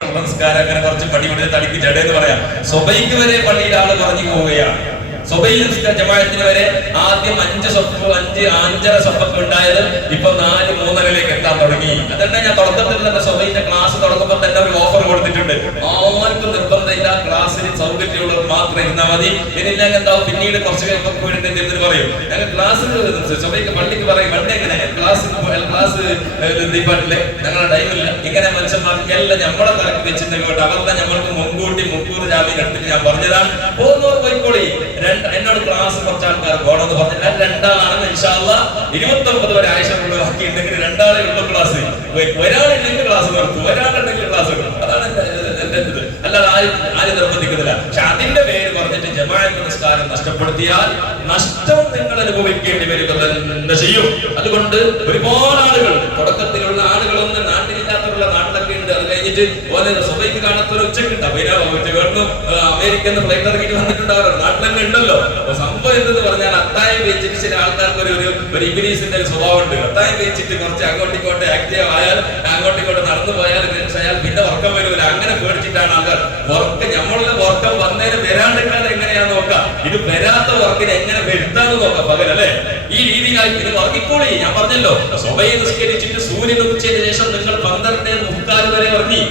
നമസ്കാരം അങ്ങനെ കുറച്ച് പണി കൊണ്ട് തടിക്ക് ജഡെന്ന് പറയാം. സ്വബൈക്ക് വരെ പള്ളിയിൽ ആള് കുറഞ്ഞു പോവുകയാണ്. സ്വബൈൽ ജമാഅത്തിന് വരെ ആദ്യം 5 സ്വപ്പ് 5 സ്വപ്പൊക്കെ ഉണ്ടായത് ഇപ്പൊ 4 3:30 എത്താൻ തുടങ്ങി. അതന്നെ ഞാൻ തുടക്കത്തിൽ തന്നെ സ്വബൈന്റെ ക്ലാസ് തുടങ്ങുമ്പോൾ തന്നെ ഒരു ഓഫർ കൊടുത്തിട്ടുണ്ട്. ആർക്കും നിർബന്ധമില്ല, ക്ലാസ്സിന് സൗകര്യമുള്ളവർ മാത്രം ഇരുന്നാൽ മതി. ഇനിയില്ലെങ്കിൽ എന്താവും, പിന്നീട് കുറച്ച് കഴിയുമ്പോൾ വീടിന്റെ പറയും ഞങ്ങൾ ക്ലാസ് സ്വബൈക്ക് പള്ളിക്ക് പറയും വണ്ടി എങ്ങനെ ക്ലാസ് ഡിപ്പാർട്ടില്ലേ ഞങ്ങളുടെ ടൈമില്ല. ഇങ്ങനെ മനുഷ്യന്മാർക്ക് എല്ലാം നമ്മളെ തലക്ക് വെച്ചിട്ട് അവരുടെ നമ്മൾക്ക് മുൻകൂർ ജാമ്യം എടുത്തിട്ട് ഞാൻ പറഞ്ഞതാണ്. പോകുന്നവർ പോയിക്കോളി. എന്നോട് ക്ലാസ് കുറച്ച് ആൾക്കാർ പോകണമെന്ന് പറഞ്ഞാൽ 2 ആളാണ്. ഇൻഷാ അല്ലാഹ് 29 വരെ ആഴ്ചയുള്ള ബാക്കി ഉണ്ടെങ്കിൽ 2 ആളേ ഉള്ളൂ ക്ലാസ്. ഒരാളുണ്ടെങ്കിൽ ക്ലാസ് നിർത്തും, ഒരാളുണ്ടെങ്കിൽ ക്ലാസ് എടുക്കും. അതാണ് എന്റെ ഇത്. അല്ലാതെ ആരും നിർബന്ധിക്കുന്നില്ല. പക്ഷെ അതിന്റെ പേര് പറഞ്ഞിട്ട് ജമാഅത്ത് നിസ്കാരം നഷ്ടപ്പെടുത്തിയാൽ നഷ്ടം നിങ്ങൾ അനുഭവിക്കേണ്ടി വരിക തന്നെ ചെയ്യും. അതുകൊണ്ട് ഒരുപാട് ആളുകൾ, തുടക്കത്തിലുള്ള ആളുകളൊന്നും നാട്ടിലില്ലാത്തവരുള്ള നാട്ടിലൊക്കെ ഉണ്ട്. അത് കഴിഞ്ഞിട്ട് സ്വബൈക്ക് കാണാത്തൊരു ഉച്ചക്കുണ്ട്. അമേരിക്കൻ ഫ്ലൈറ്റ് ഇറങ്ങിയിട്ട് വന്നിട്ടുണ്ടാവും. നാട്ടിലൊക്കെ ഉണ്ടല്ലോ. അപ്പൊ സംഭവം എന്തെന്ന് പറഞ്ഞാൽ അത്തായം വെച്ചിട്ട് ചില ആൾക്കാർക്ക് ഒരു ഇംഗ്ലീഷിന്റെ ഒരു സ്വഭാവം ഉണ്ട്. അത്തായം വെച്ചിട്ട് കുറച്ച് അങ്ങോട്ടിങ്ങോട്ട് ആക്റ്റീവ് ആയാൽ, അങ്ങോട്ടിങ്ങോട്ട് നടന്നു പോയാൽ പിന്നെ ഉറക്കം വരില്ല. അങ്ങനെ പേടിച്ചിട്ടാണ് ആൾക്കാർ നമ്മളുടെ ഉറക്കം വന്നതിന് വരാണ്ടിരിക്കാതെ എങ്ങനെയാന്ന് നോക്കാം. ഇത് വരാത്ത ഉറക്കിനെ എങ്ങനെ വരുത്താന്ന് നോക്കാം പകലല്ലേ. ഈ രീതിയിലായി ഇത് ഉറങ്ങിക്കോളി. ഞാൻ പറഞ്ഞല്ലോ, സ്വബൈ നിസ്കരിച്ചിട്ട് സൂര്യൻ ഉച്ചയ്ക്ക് ശേഷം നിങ്ങൾ 12:30 വരെ ഉറങ്ങി.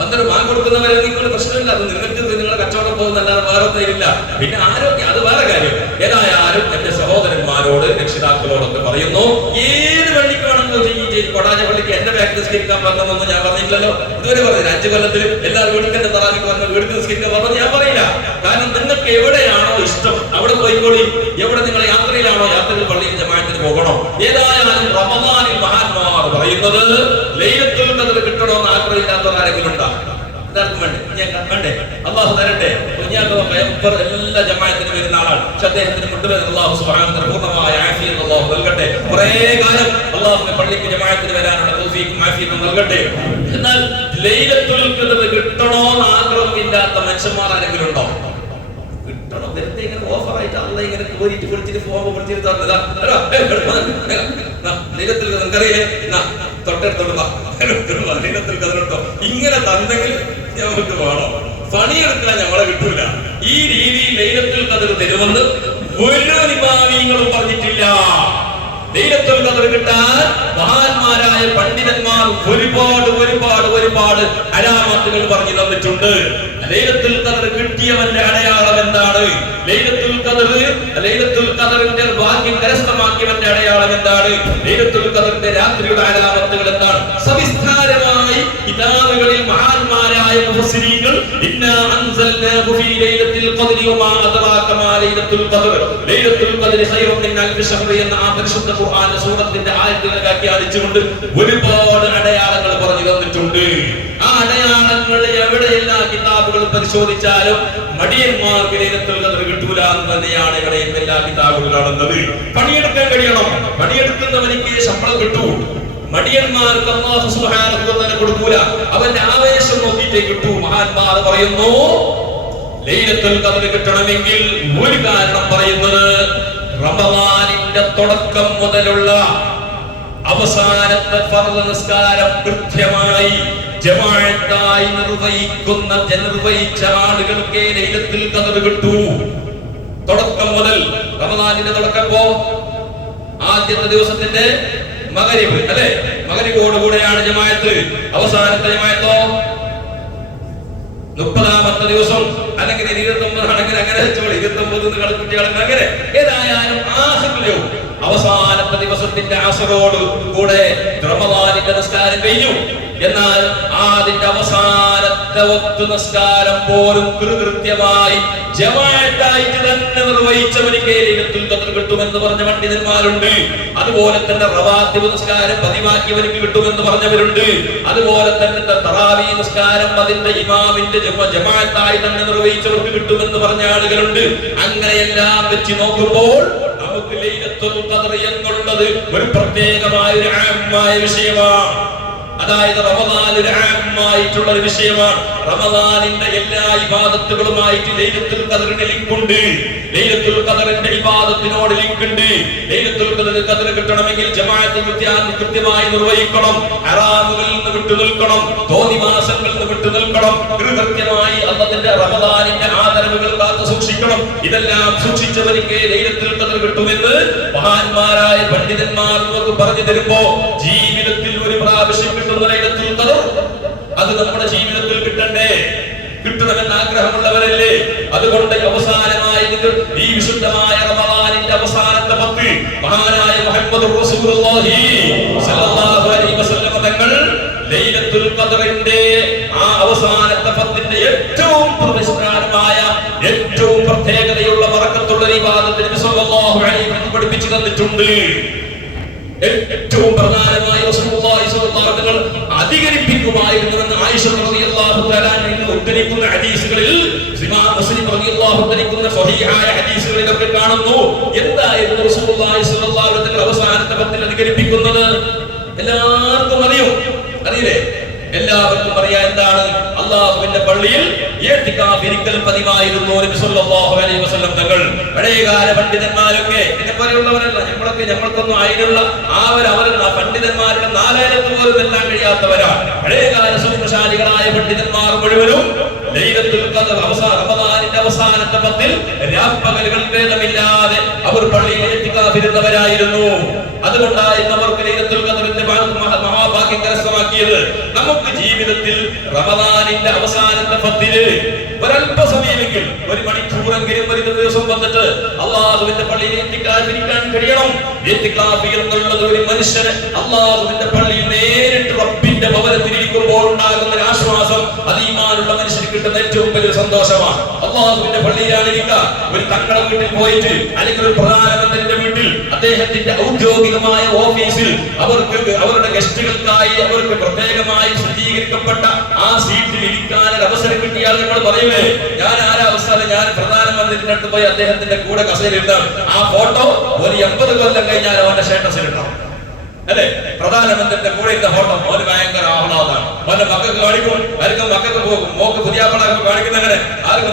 12 മാങ്ങ കൊടുക്കുന്നവരെ നിങ്ങൾ പ്രശ്നമില്ല. അത് നിങ്ങൾക്ക് നിങ്ങളുടെ കച്ചവടം പോകുന്നല്ലാതെ വേറെ ഒന്നും ഇല്ല. പിന്നെ ആരോഗ്യം അത് വേറെ കാര്യം. ഏതായാലും എന്റെ സഹോദരന്മാരോട് രക്ഷിതാക്കളോടൊക്കെ പറയുന്നു, ഏത് പള്ളിക്ക് വേണമെന്നോ കൊടാജ പള്ളിക്ക് എന്റെ ബാക്ക് നിസ്കരിക്കാൻ പറഞ്ഞതൊന്നും ഞാൻ പറഞ്ഞില്ലല്ലോ. ഇതുവരെ പറഞ്ഞില്ല. 5 കൊല്ലത്തിൽ എല്ലാവരും വീടുക്കന്റെ തറാവിക്ക് പറഞ്ഞ വീടുക്ക് നിസ്കരിക്കാൻ പറഞ്ഞത് ഞാൻ പറയില്ല. കാരണം നിങ്ങൾക്ക് എവിടെയാണോ ഇഷ്ടം അവിടെ പോയിക്കോളി. എവിടെ നിങ്ങൾ യാത്രയിലാണോ യാത്രയിൽ പള്ളിയിൽ ജമാഅത്തിന് പോകണം. ഏതായാലും റമദാനിൽ മഹാന്മാർ പറയുന്നത് ലൈലത്തുൽ ഖദ്ർ കിട്ടണമെന്ന് ആഗ്രഹമില്ലാത്തവർ ആരെങ്കിലും ഉണ്ടോ? വേണ്ടേ? അള്ളാഹു തരട്ടെ. എല്ലാ ജമാഅത്തിനും വരുന്ന ആളാണ്. പക്ഷെ അദ്ദേഹത്തിന് അള്ളാഹു സുബ്ഹാനഹു വ തആല പൂർണ്ണമായ ആഫിയത്ത് അള്ളാഹു നൽകട്ടെ. കുറേ കാലം അള്ളാഹുവിന്റെ പള്ളിക്ക് ജമാഅത്തിന് വരാനുള്ള തൗഫീഖും ആഫിയത്തും നൽകട്ടെ. എന്നാൽ ലൈലത്തുൽ ഖദ്ർ കിട്ടണമെന്ന് ആഗ്രഹമില്ലാത്ത മനുഷ്യന്മാർ ആരെങ്കിലും ഉണ്ടോ? കിട്ടണം. വെറുതെ ഇങ്ങനെ ഓഫറായിട്ട് അള്ള ഇങ്ങനെ കോരിട്ട് വിളിച്ചിട്ട് ഫോം വിളിച്ചിട്ട് തന്നതാ ലൈലത്തുൽ ഖദ്ർ നിങ്ങറിയേ തൊട്ടടുത്തോട്ടോ ഇങ്ങനെ തന്നെങ്കിൽ ഞങ്ങൾക്ക് വേണം. പണിയെടുക്കാൻ നമ്മളെ കിട്ടൂല. ഈ രീതിയിൽ ലൈലത്തുൽ ഖദ്ർ തരുമെന്ന് ഒരു നിബാവികളും പറഞ്ഞിട്ടില്ല. ലൈലത്തുൽ ഖദ്ർ കിട്ടാൻ മഹാന്മാരായ പണ്ഡിതന്മാർ ഒരുപാട് അലാമത്തുകൾ പറഞ്ഞു തന്നിട്ടുണ്ട്. ലൈലത്തുൽ ഖദ്ർ കിട്ടിയവന്റെ അടയാളം എന്താണ്? ലൈലത്തുൽ ഖദ്റിന്റെ ഭാഗ്യം കരസ്ഥമാക്കിയവന്റെ അടയാളം എന്താണ്? ലൈലത്തുൽ ഖദ്റിന്റെ രാത്രിയുടെ അലാമത്തുകൾ എന്താണ്? സവിസ്താരമായി കിതാബുകളിൽ മഹാന്മാരായ മുഫസ്സിരീങ്ങൾ ഇന്നാ അൻസൽനാഹു ഫീ ലൈലത്തുൽ ഖദ്രി വമാ അദ്റാക മാ ലൈലത്തുൽ ഖദ്ർ ലൈലത്തുൽ ഖദ്രി ഖൈറുൻ മിൻ അൽഫി ശഹ്ർ എന്ന ആ പരിശുദ്ധ ഖുർആൻ സൂറത്തിന്റെ ആയത്തുകളെ വ്യാഖ്യാനിച്ചുകൊണ്ട് ഒരുപാട് അടയാളങ്ങൾ പറഞ്ഞു തന്നിട്ടുണ്ട്. ആ അടയാളങ്ങൾ എവിടെയെല്ലാം കിതാബുകൾ പരിശോധിച്ചാലും മടിയന്മാർക്ക് ലൈലത്തുൽ ഖദ്ർ കിട്ടൂല എന്ന് തന്നെയാണ് ഇവിടെയും എല്ലാ കിതാബുകൾ കാണുന്നത്. പണിയെടുക്കാൻ കഴിയണം. പണിയെടുക്കുന്നവനിക്ക് ശമ്പളം കിട്ടൂ. മടിയന്മാർക്ക് അല്ലാഹു സുബ്ഹാനഹു വ തആല കൊടുക്കൂല. അവന്റെ ആവേശം നോക്കിയിട്ടേ കിട്ടൂ. മഹാന്മാർ പറയുന്നു, ലൈലത്തുൽ ഖദ്ർ കിട്ടണമെങ്കിൽ ഒരു കാരണം പറയുന്നത് റമദാനിന്റെ തുടക്കം മുതലുള്ള അവസാനത്തെ ഫർദ് നിസ്കാരം കൃത്യമായി ജമാഅത്തായി നിർവഹിച്ച ആളുകൾക്ക് ലൈലത്തുൽ ഖദ്ർ കിട്ടൂ. തുടക്കം മുതൽ റമദാനിന്റെ തുടക്കപ്പോ ആദ്യത്തെ ദിവസത്തിന്റെ മഗ്രിബ് അല്ലെ, മഗ്രിബോടുകൂടെയാണ് ജമാഅത്ത്. അവസാനത്തെ ജമാഅത്തോ 30ാമത്തെ ദിവസം അല്ലെങ്കിൽ 29 ആണെങ്കിൽ അങ്ങനെ വെച്ചോളൂ. 29 കളിക്കുട്ടികളൊക്കെ അങ്ങനെ. ഏതായാലും ആഖിറിലും അവസാനത്തെ ദിവസത്തിന്റെ അസറോട് കൂടെ റമദാനിന്റെ നിസ്കാരം കഴിഞ്ഞു. എന്നാൽ അതിന്റെ അവസാനത്തെ വക്ത് നിസ്കാരം പോലും കൃത്യമായി ജമാഅത്തായിട്ട് തന്നെ നിർവഹിച്ചവനിക്ക് ലൈലത്തുൽ ഖദ്ർ കിട്ടുമെന്ന് പറഞ്ഞ പണ്ഡിതന്മാരുണ്ട്. അതുപോലെ തന്നെ റവാത്തിബ് നിസ്കാരം പതിവാക്കിയവർക്ക് കിട്ടുമെന്ന് പറഞ്ഞവരുണ്ട്. അതുപോലെ തന്നെ തറാവീഹ് നിസ്കാരം അതിന്റെ ഇമാമിന്റെ ജമാഅത്തായി തന്നെ നിർവഹിച്ചവർക്ക് കിട്ടുമെന്ന് പറഞ്ഞ ആളുകളുണ്ട്. അങ്ങനെയെല്ലാം വെച്ച് നോക്കുമ്പോൾ നമുക്ക് ലൈലത്തുൽ ഖദ്ർ എന്നുള്ളത് ഒരു പ്രത്യേകമായ ഒരു ആമായ വിഷയമാണ്. അതായത് റമദാൻ ഒരു ആമായിട്ടുള്ള ഒരു വിഷയമാണ്. റമദാനിന്റെ എല്ലാ ഇബാദത്തുകളുമായിട്ട് ലൈലത്തുൽ ഖദ്റിന് ലിങ്ക് ഉണ്ട്. ലൈലത്തുൽ ഖദ്റിന്റെ ഇബാദത്തിനോട് ലിങ്ക് ഉണ്ട്. ലൈലത്തുൽ ഖദ്ർ കിട്ടണമെങ്കിൽ ജമാഅത്ത് കൃത്യമായി നിർവഹിക്കണം. ഹറാമുകളിൽ നിന്ന് വിട്ടുനിൽക്കണം. തോന്നിവാസങ്ങളിൽ നിന്ന് വിട്ടുനിൽക്കണം. സൂക്ഷിക്കണം. കൃത്യമായി അള്ളാഹുവിന്റെ റമദാനിന്റെ ആദരവുകൾ കാത്തു സൂക്ഷിക്കണം. ഇതെല്ലാം സൂക്ഷിച്ചവർക്ക് ലൈലത്തുൽ ഖദർ കിട്ടുമെന്ന് മഹാന്മാരായ പണ്ഡിതന്മാർ നമുക്ക് പറഞ്ഞു തരുമ്പോ, ജീവിതത്തിൽ ഒരു പ്രാവശ്യം കിട്ടുന്ന ലൈലത്തുൽ ഖദർ അത് നമ്മുടെ ജീവിതത്തിൽ കിട്ടണ്ടേ? കിട്ടണമെന്ന് ആഗ്രഹമുള്ളവരല്ലേ? അതുകൊണ്ട് അവസാനമായി ഈ വിശുദ്ധമായ റമദാനിന്റെ അവസാനത്തെ 10 മഹാനായ മുഹമ്മദ് റസൂലുള്ളാഹി സ്വല്ലല്ലാഹു അലൈഹി വസല്ലം തങ്ങൾ ലൈലത്തുൽ ഖദറിന്റെ ആ അവസാനത്തെ 10ന്റെ ഏറ്റവും പ്രവിഷ്കാരമായ ഏറ്റവും പ്രത്യേകതയുള്ള ബറക്കത്തുള്ള ഇബാദത്ത് നബി സ്വല്ലല്ലാഹു അലൈഹി വസല്ലം പഠിപ്പിച്ചു തന്നിട്ടുണ്ട്. ഏറ്റവും പ്രധാനമായ റസൂലുള്ളാഹി സ്വല്ലല്ലാഹു അലൈഹി വസല്ലം അധികരിപ്പിക്കുമായിരുന്നുവെന്ന് ആയിഷ റളിയല്ലാഹു തആല അൻഹ ഉദ്ധരിക്കുന്ന ഹദീസുകളിൽ, ഇമാം മുസ്ലിം റളിയല്ലാഹു ഉദ്ധരിക്കുന്ന സ്വഹീഹായ ഹദീസുകളിലൊക്കെ കാണുന്നു. എന്തായിരുന്നു റസൂലുള്ളാഹി സ്വല്ലല്ലാഹു അലൈഹി വസല്ലം അവസാനത്തെ 10ൽ അധികരിപ്പിക്കുന്നത്? എല്ലാവർക്കും അറിയില്ലേ? എല്ലാവർക്കും അറിയാം. എന്താണ്? അല്ലാഹുവിന്റെ പള്ളിയിൽ ഇഅ്തികാഫിരിക്കൽ പതിവായിരുന്നു നബി സല്ലല്ലാഹു അലൈഹി വസല്ലം തങ്ങൾ. പഴയകാല പണ്ഡിതന്മാരൊക്കെ എന്നെപ്പോലെയുള്ളവരല്ല, ഞമ്മൾക്കൊന്നും അതിനുള്ള അവരുടെ പണ്ഡിതന്മാരുടെ നാലയത്ത് പോലും എത്താൻ കഴിയാത്തവരാണ്. പഴയകാല സൂക്ഷ്മശാലികളായ പണ്ഡിതന്മാർ മുഴുവനും ലൈലത്തുൽ ഖദർ റമദാനിന്റെ അവസാനത്തെ 10ൽ രാപ്പകലുകൾ ഭേദമില്ലാതെ അവർ പള്ളിയിൽ ഇഅ്തികാഫിരുന്നവരായിരുന്നു. അതുകൊണ്ടായിരുന്നു അവർക്ക് ലൈലത്തുൽ ഖദറിന്റെ മഹാഭാഗ്യം കരസ്ഥമാക്കിയത്. നമുക്ക് ജീവിതത്തിൽ റമദാനിന്റെ അവസാനത്തെ 10ല് ഒരല്പസമയമെങ്കിൽ, ഒരു മണിക്കൂറെങ്കിലും ഒരു ദിവസം വന്നിട്ട് അള്ളാഹുവിന്റെ പള്ളിയിൽ ഇഅ്തികാഫിരിക്കാൻ കഴിയണം. ഇഅ്തികാഫ് എന്നുള്ളത് ഒരു മനുഷ്യന് അള്ളാഹുവിന്റെ പള്ളിയിൽ നേരിട്ട് റബ്ബിന്റെ ഭവനത്തിലിരിക്കുമ്പോൾ ഉണ്ടാകുന്ന ഒരു ആശ്വാസം, അത് ഈമാനുള്ള മനുഷ്യന് കിട്ടുന്ന ഏറ്റവും വലിയ സന്തോഷമാണ്. അള്ളാഹുവിന്റെ പള്ളിയിലാണ് ഇരിക്കുക. ഒരു തങ്ങളുടെ വീട്ടിൽ പോയിട്ട്, അല്ലെങ്കിൽ ഒരു പ്രധാനമന്ത്രിയുടെ വീട്ടിൽ, അദ്ദേഹത്തിന്റെ ഔദ്യോഗികമായ ഓഫീസിൽ അവരുടെ ഗസ്റ്റുകൾക്കായി അവർക്ക് പ്രത്യേകമായി സജ്ജീകരിക്കപ്പെട്ട ആ സീറ്റിൽ ഇരിക്കാൻ ഒരു അവസരം കിട്ടിയാൽ നമ്മൾ പറയുമേ, ഞാൻ ആരാ അവസാനം ഞാൻ പ്രധാനമന്ത്രിയുടെ അടുത്ത് പോയി അദ്ദേഹത്തിന്റെ കൂടെ കസേരയിരുന്ന ആ ഫോട്ടോ ഒരു 80 കൊല്ലം കഴിഞ്ഞാൽ അവന്റെ സ്റ്റാറ്റസിൽ ഇടണം, അല്ലെ? പ്രധാനമന്ത്രിയുടെ കൂടെ ഇരുന്ന ഫോട്ടോ അവന് ഭയങ്കര ആഹ്ലാദമാണ്. അവന്റെ മക്കൾക്ക് കാണിക്കും, ആർക്കും മക്കൾക്ക് പോകും, മോക്ക് പുതിയ കാണിക്കുന്ന അങ്ങനെ ആരും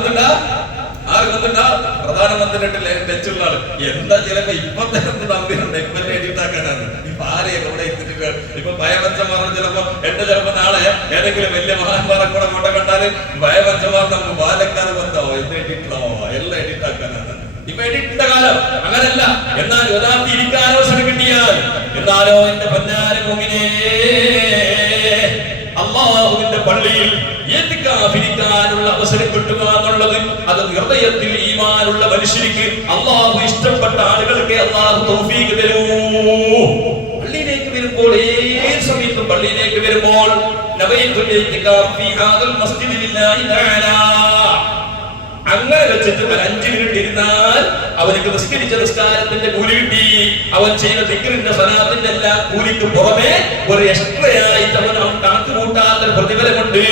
വന്നിട്ടാ പ്രധാനമന്ത്രിയുടെ ടച്ചുള്ള ആള് എന്താ ചിലപ്പോ ഇപ്പത്തെ തമ്മിലുണ്ട്. ഇപ്പത്തെ എഡിറ്റാക്കാനാണ് ഇപ്പൊ ആരെയൊക്കെ ഇവിടെ എത്തിയിട്ട് ഇപ്പൊ ഭയവഞ്ചമാർ ചിലപ്പോ നാളെ ഏതെങ്കിലും വലിയ മഹാന്മാരെ കൂടെ ഫോട്ടോ കണ്ടാല് ഭയവഞ്ചമാർ നമുക്ക് ബാലക്കാർ ബന്ധമോ എന്ത് എഡിറ്റാവോ എല്ലാം എഡിറ്റാക്കാനാണ് ഇപ്പൊ എഡിറ്റിന്റെ കാലം. അങ്ങനല്ല. എന്നാൽ യഥാർത്ഥ ഇരിക്കാൻ അവസരം കിട്ടിയാൽ, എന്നാലോ എന്റെ പൊന്നാര മുഅ്മിനേ, അല്ലാഹുവിന്റെ പള്ളിയിൽ ഇഅ്തികാഫിരിക്കാനുള്ള അവസരം കിട്ടുക എന്നുള്ളത് അത് ഹൃദയത്തിൽ ഈമാനുള്ള മനുഷ്യർക്ക്, അല്ലാഹു ഇഷ്ടപ്പെട്ട ആളുകൾക്ക് അല്ലാഹു തൗഫീഖ് തരൂ. പള്ളിയിലേക്ക് വരുമ്പോൾ, ഏത് സമയത്തും പള്ളിയിലേക്ക് വരുമ്പോൾ, നബയ്തുൽ ഇഅ്തികാഫ് ഫീ ഹാദൽ മസ്ജിദി ലില്ലാഹി തആല, അങ്ങനെ വെച്ചിട്ട് ഒരു 5 മിനിറ്റ് ഇരുന്നാൽ അവനക്ക് നിസ്കരിച്ച നിസ്കാരത്തിന്റെ കൂലി കിട്ടി. അവൻ ചെയ്ത ദിക്റിന്റെ സലാത്തിന്റെ എല്ലാ കൂലിക്ക് പുറമെ ഒരു എക്സ്ട്രയായിട്ട് അവൻ കണക്ക് കൂട്ടാത്ത പ്രതിഫലമുണ്ട്.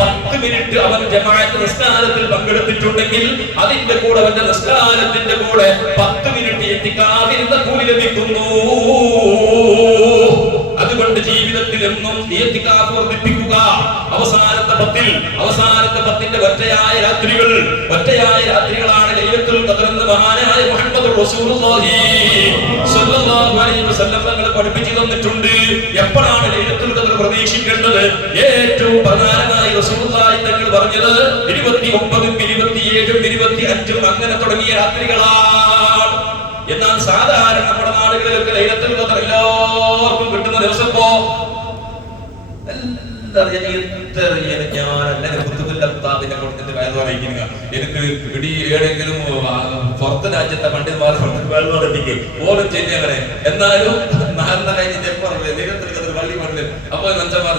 10 മിനിറ്റ് അവൻ ജമാഅത്ത് നിസ്കാരത്തിൽ പങ്കെടുത്തിട്ടുണ്ടെങ്കിൽ അതിന്റെ കൂടെ അവന്റെ നിസ്കാരത്തിന്റെ കൂടെ 10 മിനിറ്റ് ഇഅ്തികാഫിന്റെ കൂലി ലഭിക്കുന്നു. അതുകൊണ്ട് ജീവിതത്തിൽ എന്നും ഇഅ്തികാഫ് വർദ്ധിപ്പിക്കുക. അവസാനത്തെ 10ന്റെ ഒറ്റയായ രാത്രികളാണ് ലൈലത്തുൽ ഖദർ എന്ന് മഹാനായ മുഹമ്മദ് റസൂലുള്ളാഹി സ്വല്ലല്ലാഹു അലൈഹി വസല്ലം തങ്ങൾ പഠിപ്പിച്ചു തന്നിട്ടുണ്ട്. എപ്പോഴാണ് ലൈലത്തുൽ ഖദർ പ്രതീക്ഷിക്കേണ്ടത്? ഏറ്റവും പ്രധാനമായി റസൂലുള്ളാഹി തങ്ങൾ പറഞ്ഞത് 29, 27, 25 അങ്ങനെ തുടങ്ങിയ രാത്രികളാണ്. എന്നാൽ സാധാരണ നമ്മുടെ നാടുകളിലൊക്കെ ലൈലത്തുൽ ഖദർ എല്ലാവർക്കും കിട്ടുന്ന ദിവസം പോ എനിക്ക് പിടി ഏടെങ്കിലും പുറത്ത് രാജ്യത്തെ പണ്ഡിതന്മാർ ഓരോ ചെല്ലി അങ്ങനെ. എന്നാലും നാരണ കഴിഞ്ഞിട്ട് ലൈലത്തുൽ ഖദർ പള്ളി പണ്ട് അപ്പൊ മനുഷ്യന്മാർ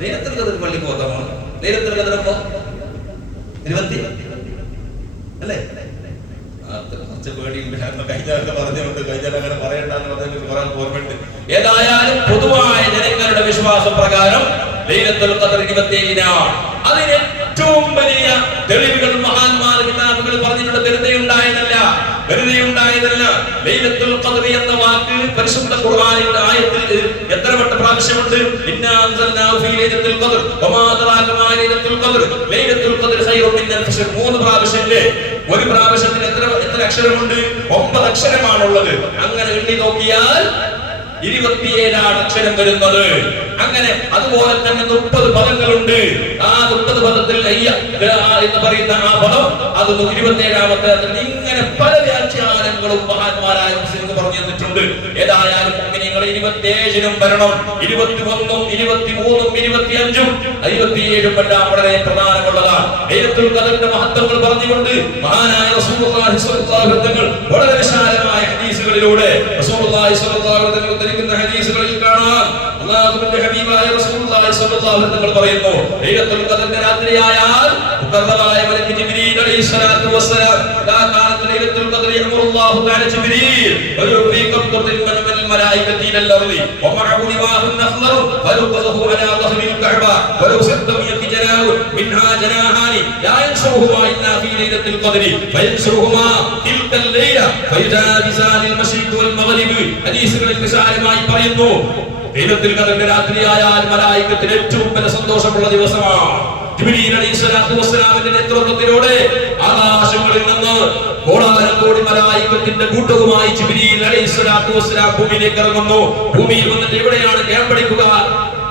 ലൈലത്തുൽ ഖദർ പള്ളി പോകാമോ? ലൈലത്തുൽ ഖദർ അപ്പൊ 20 അല്ലേ? കുറച്ച് പേടിയുണ്ട്. കഴിഞ്ഞാലൊക്കെ പറഞ്ഞുകൊണ്ട് കഴിഞ്ഞാൽ അങ്ങനെ പറയണ്ടെന്ന് പറഞ്ഞിട്ട് കുറെ ഓർമ്മയുണ്ട്. ഏതായാലും പൊതുവായ ജനങ്ങളുടെ വിശ്വാസ പ്രകാരം ലൈലത്തുൽ ഖദർ 27-നാണ്. അതിന് ഏറ്റവും വലിയ തെളിവുകൾ മഹാന്മാർ കിതാബുകൾ പറഞ്ഞിട്ടുണ്ട്. വെറുതെയുണ്ടായതല്ല. ലൈലത്തുൽ ഖദർ എന്ന വാക്ക് പരിശുദ്ധ ഖുർആനിന്റെ ആയത്തിൽ എത്ര വട്ടം പ്രാവശ്യമുണ്ട്? ഇന്നാ അൻസൽനാഹു ഫീ ലൈലത്തുൽ ഖദർ വമാ അദ്റാക മാ ലൈലത്തുൽ ഖദർ ലൈലത്തുൽ ഖദർ ഖൈറുൻ മിൻ അൽഫി ശഹർ. 3 പ്രാവശ്യമില്ലേ? ഒരു പ്രാവശ്യത്തിൽ എത്ര അക്ഷരമുണ്ട്? 9 അക്ഷരമാണുള്ളത്. അങ്ങനെ എണ്ണി നോക്കിയാൽ 27 അക്ഷരം വരുന്നത്. അങ്ങനെ അതുപോലെ തന്നെ 30 പദങ്ങളുണ്ട്. ആ 30 പദത്തിൽ എന്ന് പറയുന്ന ആ പദം അത് 27ാമത്തെ. ഇങ്ങനെ പല വ്യാഖ്യാനങ്ങളും മഹാന്മാരായ മുസ്ലിം പറഞ്ഞു തന്നിട്ടുണ്ട്. ഏതായാലും നിങ്ങൾ 27നും വരണം, 21ഉം 23ഉം 25ഉം 27ഉം എല്ലാം വളരെ പ്രധാനമുള്ളതാണ്. ലൈലത്തുൽ ഖദറിന്റെ മഹത്വങ്ങൾ പറഞ്ഞുകൊണ്ട് മഹാനായ റസൂലുള്ളാഹി സ്വല്ലല്ലാഹു അലൈഹി വസല്ലം വളരെ വിശാലമായ ഹദീസുകളിലൂടെ റസൂലുള്ളാഹി സ്വല്ലല്ലാഹു അലൈഹി വസല്ലം ഉദ്ധരിക്കുന്ന ഹദീസുകളിൽ കാണാം, അല്ലാഹുവിന്റെ ഹബീബായ റസൂലുള്ളാഹി സ്വല്ലല്ലാഹു അലൈഹി വസല്ലം പറയുന്നു, ലൈലത്തുൽ ഖദറിന്റെ രാത്രിയായാൽ മുഖറബായ മലക്ക് ജിബ്രീൽ അലൈഹിസ്സലാത്തു വസ്സലാം ഇദാ കാനത്ത് ലൈലത്തുൽ ഖദറി യഅമുറുല്ലാഹു തആല ജിബ്രീൽ വയുഫീ ഖബ്ദത്തിൽ മിനൽ മലായികതി ഇലൽ അർളി വമഅഹു നിവാഹുൻ നഖ്ലർ ഫയുഖദഹു അലാ ദഹ്രിൽ കഅബ വലൗ സത്തമിയതി ജനാഹു മിൻഹാ ജനാഹാനി ലാ യൻസുറുഹുമാ ഇല്ലാ ഫീ ലൈലത്തുൽ ഖദരി ഫയൻസുറുഹുമാ തിൽകൽ ലൈല ഫയുജാവിസാനിൽ മശ്രിഖ് വൽ മഗ്രിബ്. ഹദീസുകളിൽ വിശാലമായി പറയുന്നു, ലൈലത്തുൽ ഖദറിന്റെ രാത്രിയായാൽ മലായികത്തിന് ഏറ്റവും വലിയ സന്തോഷമുള്ള ദിവസമാണ്. ജിബ്രീൽ അലൈഹിസ്സലാത്തു വസ്സലാമിന്റെ നേതൃത്വത്തിലൂടെ ആകാശങ്ങളിൽ നിന്ന് കോടാനകോടി മലായികത്തിന്റെ കൂട്ടവുമായി ജിബ്രീൽ അലൈഹിസ്സലാത്തു വസ്സലാം ഭൂമിയിലേക്ക് ഇറങ്ങുന്നു. ഭൂമിയിൽ വന്നിട്ട് എവിടെയാണ് ക്യാമ്പടിക്കുക?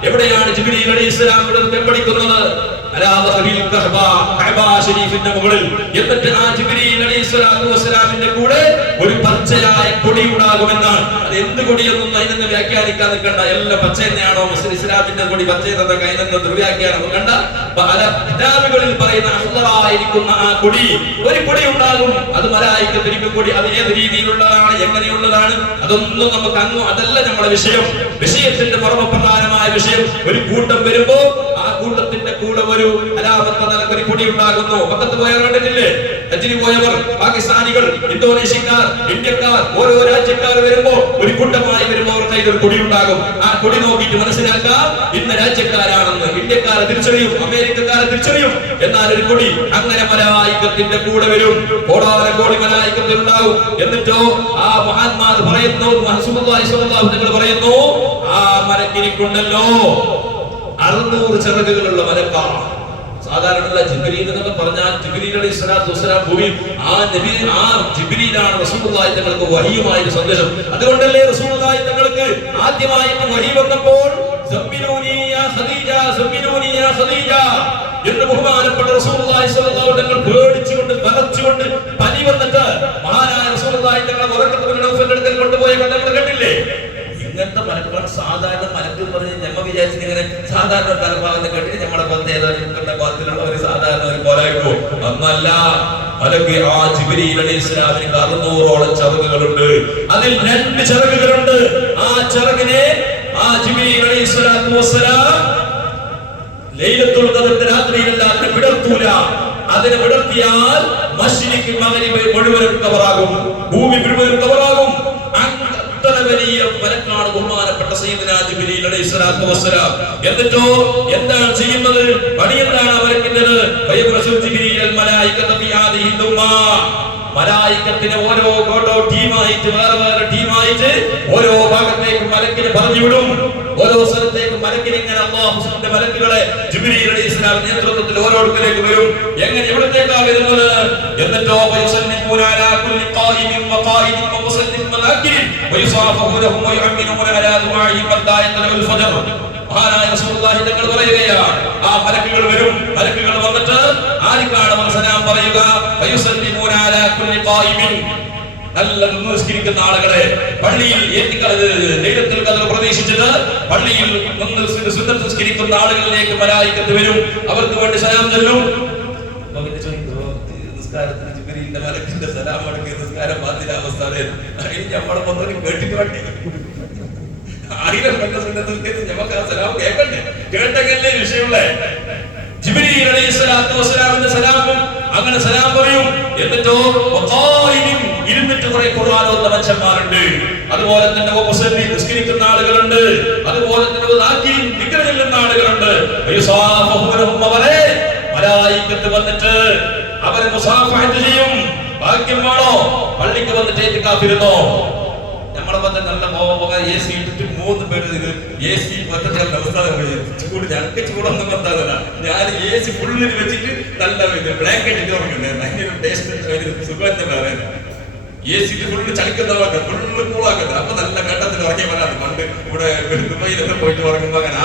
എവിടെയാണ് ജിബ്രീൽ അലൈഹിസ്സലാം ക്യാമ്പടിക്കുന്നത്? കഅബ ശരീഫിന്റെ മുകളിൽ. എന്നിട്ട് ആ ജിബ്രീൽ അലൈഹിസ്സലാത്തു വസ്സലാമിന്റെ കൂടെ ഒരു പച്ചയായ കൊടി ഉണ്ടാകുമെന്നാണ്. അത് എന്ത് കൊടിയൊന്നും അതിനെന്ന് വ്യാഖ്യാനിക്കാൻ നിൽക്കണ്ട. എല്ലാം പച്ച തന്നെയാണോ? മുസ്ലിം ഇസ്ലാമിന്റെ കൊടി പച്ചയെന്ന കൈനെന്ന് ദുർവ്യാഖ്യാനം കണ്ട. പല കിതാബുകളിൽ പറയുന്ന അഹ്ദറായിരിക്കുന്ന ആ കൊടി, ഒരു കൊടി ഉണ്ടാകും. അത് മലായികത്തിന്റെ കൊടി. അത് ഏത് രീതിയിലുള്ളതാണ്, എങ്ങനെയുള്ളതാണ്, അതൊന്നും നമുക്ക് അങ്ങ് അതല്ല നമ്മുടെ വിഷയം. വിഷയത്തിന്റെ പരമപ്രധാനമായ വിഷയം, ഒരു കൂട്ടം വരുമ്പോ ആ കൂട്ടത്തിന്റെ കൂടെ ഒരു അലാമത്ത നിലക്കൊരു കൊടി ഉണ്ടാകുന്നു. പക്കത്ത് പോയവർ കണ്ടിട്ടില്ലേ? ഹജ്ജിന് പോയവർ, പാകിസ്ഥാനികൾ, ഇന്തോനേഷ്യക്കാർ, ഇന്ത്യക്കാർ, ഓരോ രാജ്യക്കാർ വരുമ്പോ ഒരു കൂട്ടമായി വരുമ്പോൾ അവർക്ക് അതിലൊരു കൊടി ഉണ്ടാകും. ആ കൊടി നോക്കിയിട്ട് മനസ്സിലാക്കാം ഇന്ന രാജ്യക്കാരാണെന്ന്. ഇന്ത്യക്കാരെ തിരിച്ചറിയും, അമേരിക്കക്കാരെ തിരിച്ചറിയും. എന്നാൽ ഒരു കൊടി അങ്ങനെ മലായികത്തിന്റെ കൂടെ വരും. കോടാനകോടി മലായികത്തുണ്ടാകും. എന്നിട്ടോ ആ മഹാന്മാർ പറയുന്നു, റസൂലുള്ളാഹി സ്വല്ലല്ലാഹു അലൈഹി വസല്ലം പറയുന്നു, ആ മലക്കിനിക്കുണ്ടല്ലോ 600 ചിറകുകളുള്ള മലക്കാണ്. സാധാരണ ജിബ്രീൽ എന്നൊക്കെ പറഞ്ഞാൽ ജിബ്രീൽ അലൈഹിസ്സലാത്തു വസ്സലാം ഭൂമിയിൽ ആ ജിബ്രീലാണ് റസൂലുള്ളാഹി തങ്ങൾക്ക് വഹിയുമായൊരു സന്ദേശം. അതുകൊണ്ടല്ലേ റസൂലുള്ളാഹി തങ്ങൾക്ക് ആദ്യമായിട്ട് വഹി വന്നപ്പോൾ സമ്മിലൂനി യാ ഖദീജ, സമ്മിലൂനി യാ ഖദീജ എന്ന് ബഹുമാനപ്പെട്ട റസൂലുള്ളാഹി സ്വല്ലല്ലാഹു അലൈഹി വസല്ലം പേടിച്ചുകൊണ്ട് വിറച്ചുകൊണ്ട് പനി വന്നിട്ട് മഹാനായ റസൂലുള്ളാഹി തങ്ങളെ ഉറക്കത്തിൽ അടുക്കൽ കൊണ്ടുപോയ കഥ നമ്മൾ കണ്ടില്ലേ? ഇങ്ങനത്തെ മലക്കുകൾ സാധാരണ മലക്ക് എന്ന് പറഞ്ഞാൽ ഞമ്മ വിചാരിച്ചിട്ട് ഇങ്ങനെ സാധാരണ തലഭാഗത്തെ കെട്ടി നമ്മളെ പത്ത് ഏതാനും ഭാഗത്തിലുള്ള ഒരു സാധാരണ ഒരു പോലായിപ്പോ അന്നല്ല. മലക്ക് ആ ജിബ്രീൽ അലൈഹിസ്സലാമിന് 600ഓളം ചിറകുകളുണ്ട്. അതിൽ 2 ചിറകുകളുണ്ട്. ആ ചിറകിനെ ആ ജിബ്രീൽ അലൈഹിസ്സലാത്തു വസ്സലാം ലൈലത്തുൽ ഖദറിന്റെ രാത്രിയിലല്ല അതിനെ വിടർത്തൂല. അതിനെ വിടർത്തിയാൽ മശ്രിഖ് മഗ്രിബ് മുഴുവനും കവറാകും, ഭൂമി മുഴുവനും കവറാകും. വലിയ മലക്കാണ് ബഹുമാനപ്പെട്ട സയ്യിദുനാ ജിബ്രീൽ അലൈഹിസ്സലാത്തു വസ്സലാം. എന്നിട്ടോ എന്താണ് ചെയ്യുന്നത്? പണി എന്താണ് അവരക്കുന്നത്? മലായികത്തിനെ ഓരോ ടീമായിട്ട് വേറെ ടീമായിട്ട് ഓരോ ഭാഗത്തേക്ക് മലക്കിനെ പറഞ്ഞു വിടും. ഓരോ സ്ഥലത്തേക്ക് മലക്കിനെ ഇങ്ങനെ അല്ലാഹുവിന്റെ മലക്കുകളെ ജിബ്രീൽ അലൈഹിസ്സലാം നേതൃത്വത്തിൽ ഓരോരുത്തരിലേക്ക് വരും. എങ്ങനെ എവിടത്തേക്കാണ് വരുന്നത്? എന്നിട്ടോ വയുസല്ലിമൂന അലാ കുല്ലി ഖായിമിൻ വഖായിദിൻ വമുസല്ലിം വലാകിൻ വയുസാഫഹുലഹും വയുഅമ്മിനൂന അലാ ദുആഇ മദ്ദായത വൽ ഫജ്ർ. മഹാനായ റസൂലുള്ളാഹി തങ്ങൾ പറയുകയാണ്, ആ മലക്കുകൾ വരും. മലക്കുകൾ വന്നിട്ട് ആർക്കാണ് അവർ സലാം പറയുക? വയുസല്ലിമൂന അലാ കുല്ലി ഖായിമിൻ, നല്ല നിസ്കരിക്കുന്ന ആളുകളെ പള്ളിയിൽ ലൈലത്തുൽ ഖദർ പ്രതീക്ഷിച്ചിട്ട് പള്ളിയിൽ സുന്നത്ത് നിസ്കരിക്കുന്ന ആളുകളിലേക്ക് മലായികത്ത് വരും. അവർക്ക് വേണ്ടി സലാം ചൊല്ലും. നിസ്കാരത്തിന് ജിബ്രീലിന്റെ മലക്കിന്റെ സലാം അടക്കി നിസ്കാരം ബാത്തില അവസ്ഥ നമ്മളെ മൊത്തം കേട്ടിട്ട് വേണ്ടി 1000 സുന്നത്ത് നിസ്കരിച്ച് നമുക്ക് ആ സലാം കേൾക്കണ്ടേ? കേട്ടെങ്കിലേ വിഷയമുള്ളേ. ജിബ്രീൽ അലൈഹിസ്സലാത്തു വസ്സലാമിന്റെ സലാമും അങ്ങനെ സലാം പറയും. എന്നിട്ടോ ഇരുന്നിട്ട് കുറെ ഖുർആൻ ഓതുന്ന മനുഷ്യന്മാരുണ്ട്. അതുപോലെ തന്നെ മുസല്ലി നിസ്കരിക്കുന്ന ആളുകളുണ്ട്. അതുപോലെ തന്നെ ദിക്ർ ചൊല്ലുന്ന ആളുകളുണ്ട്. അവരെ മലായികത്ത് വന്നിട്ട് അവരെ മുസാഫഹത്ത് ചെയ്യും. ഭാഗ്യം വേണോ? പള്ളിക്ക് വന്നിട്ട് ഇത്തികാഫിരുന്നോ? നമ്മളെ പറ്റി നല്ല AC ഇട്ടിട്ട് 3 പേര് AC പറ്റത്തെ അവസ്ഥ ചൂട് ഞങ്ങൾക്ക് ചൂടൊന്നും വന്നതല്ല. ഞാൻ AC ഫുള്ളിൽ വെച്ചിട്ട് നല്ല ബ്ലാങ്കറ്റ് ഇട്ട് തുടങ്ങുന്നത്. ഭയങ്കര ടേസ്റ്റ് സുഖം പറയാൻ. AC ഫുള്ള് ചലിക്കുന്നവർക്ക് ഫുള്ള് കൂളാക്കുന്നത്. അപ്പൊ നല്ല ഘട്ടത്തിൽ ഇറങ്ങിയ വരാതെ പണ്ട് ഇവിടെ ദുബൈയിലൊക്കെ പോയിട്ട് ഉറങ്ങുമ്പോൾ അങ്ങനെ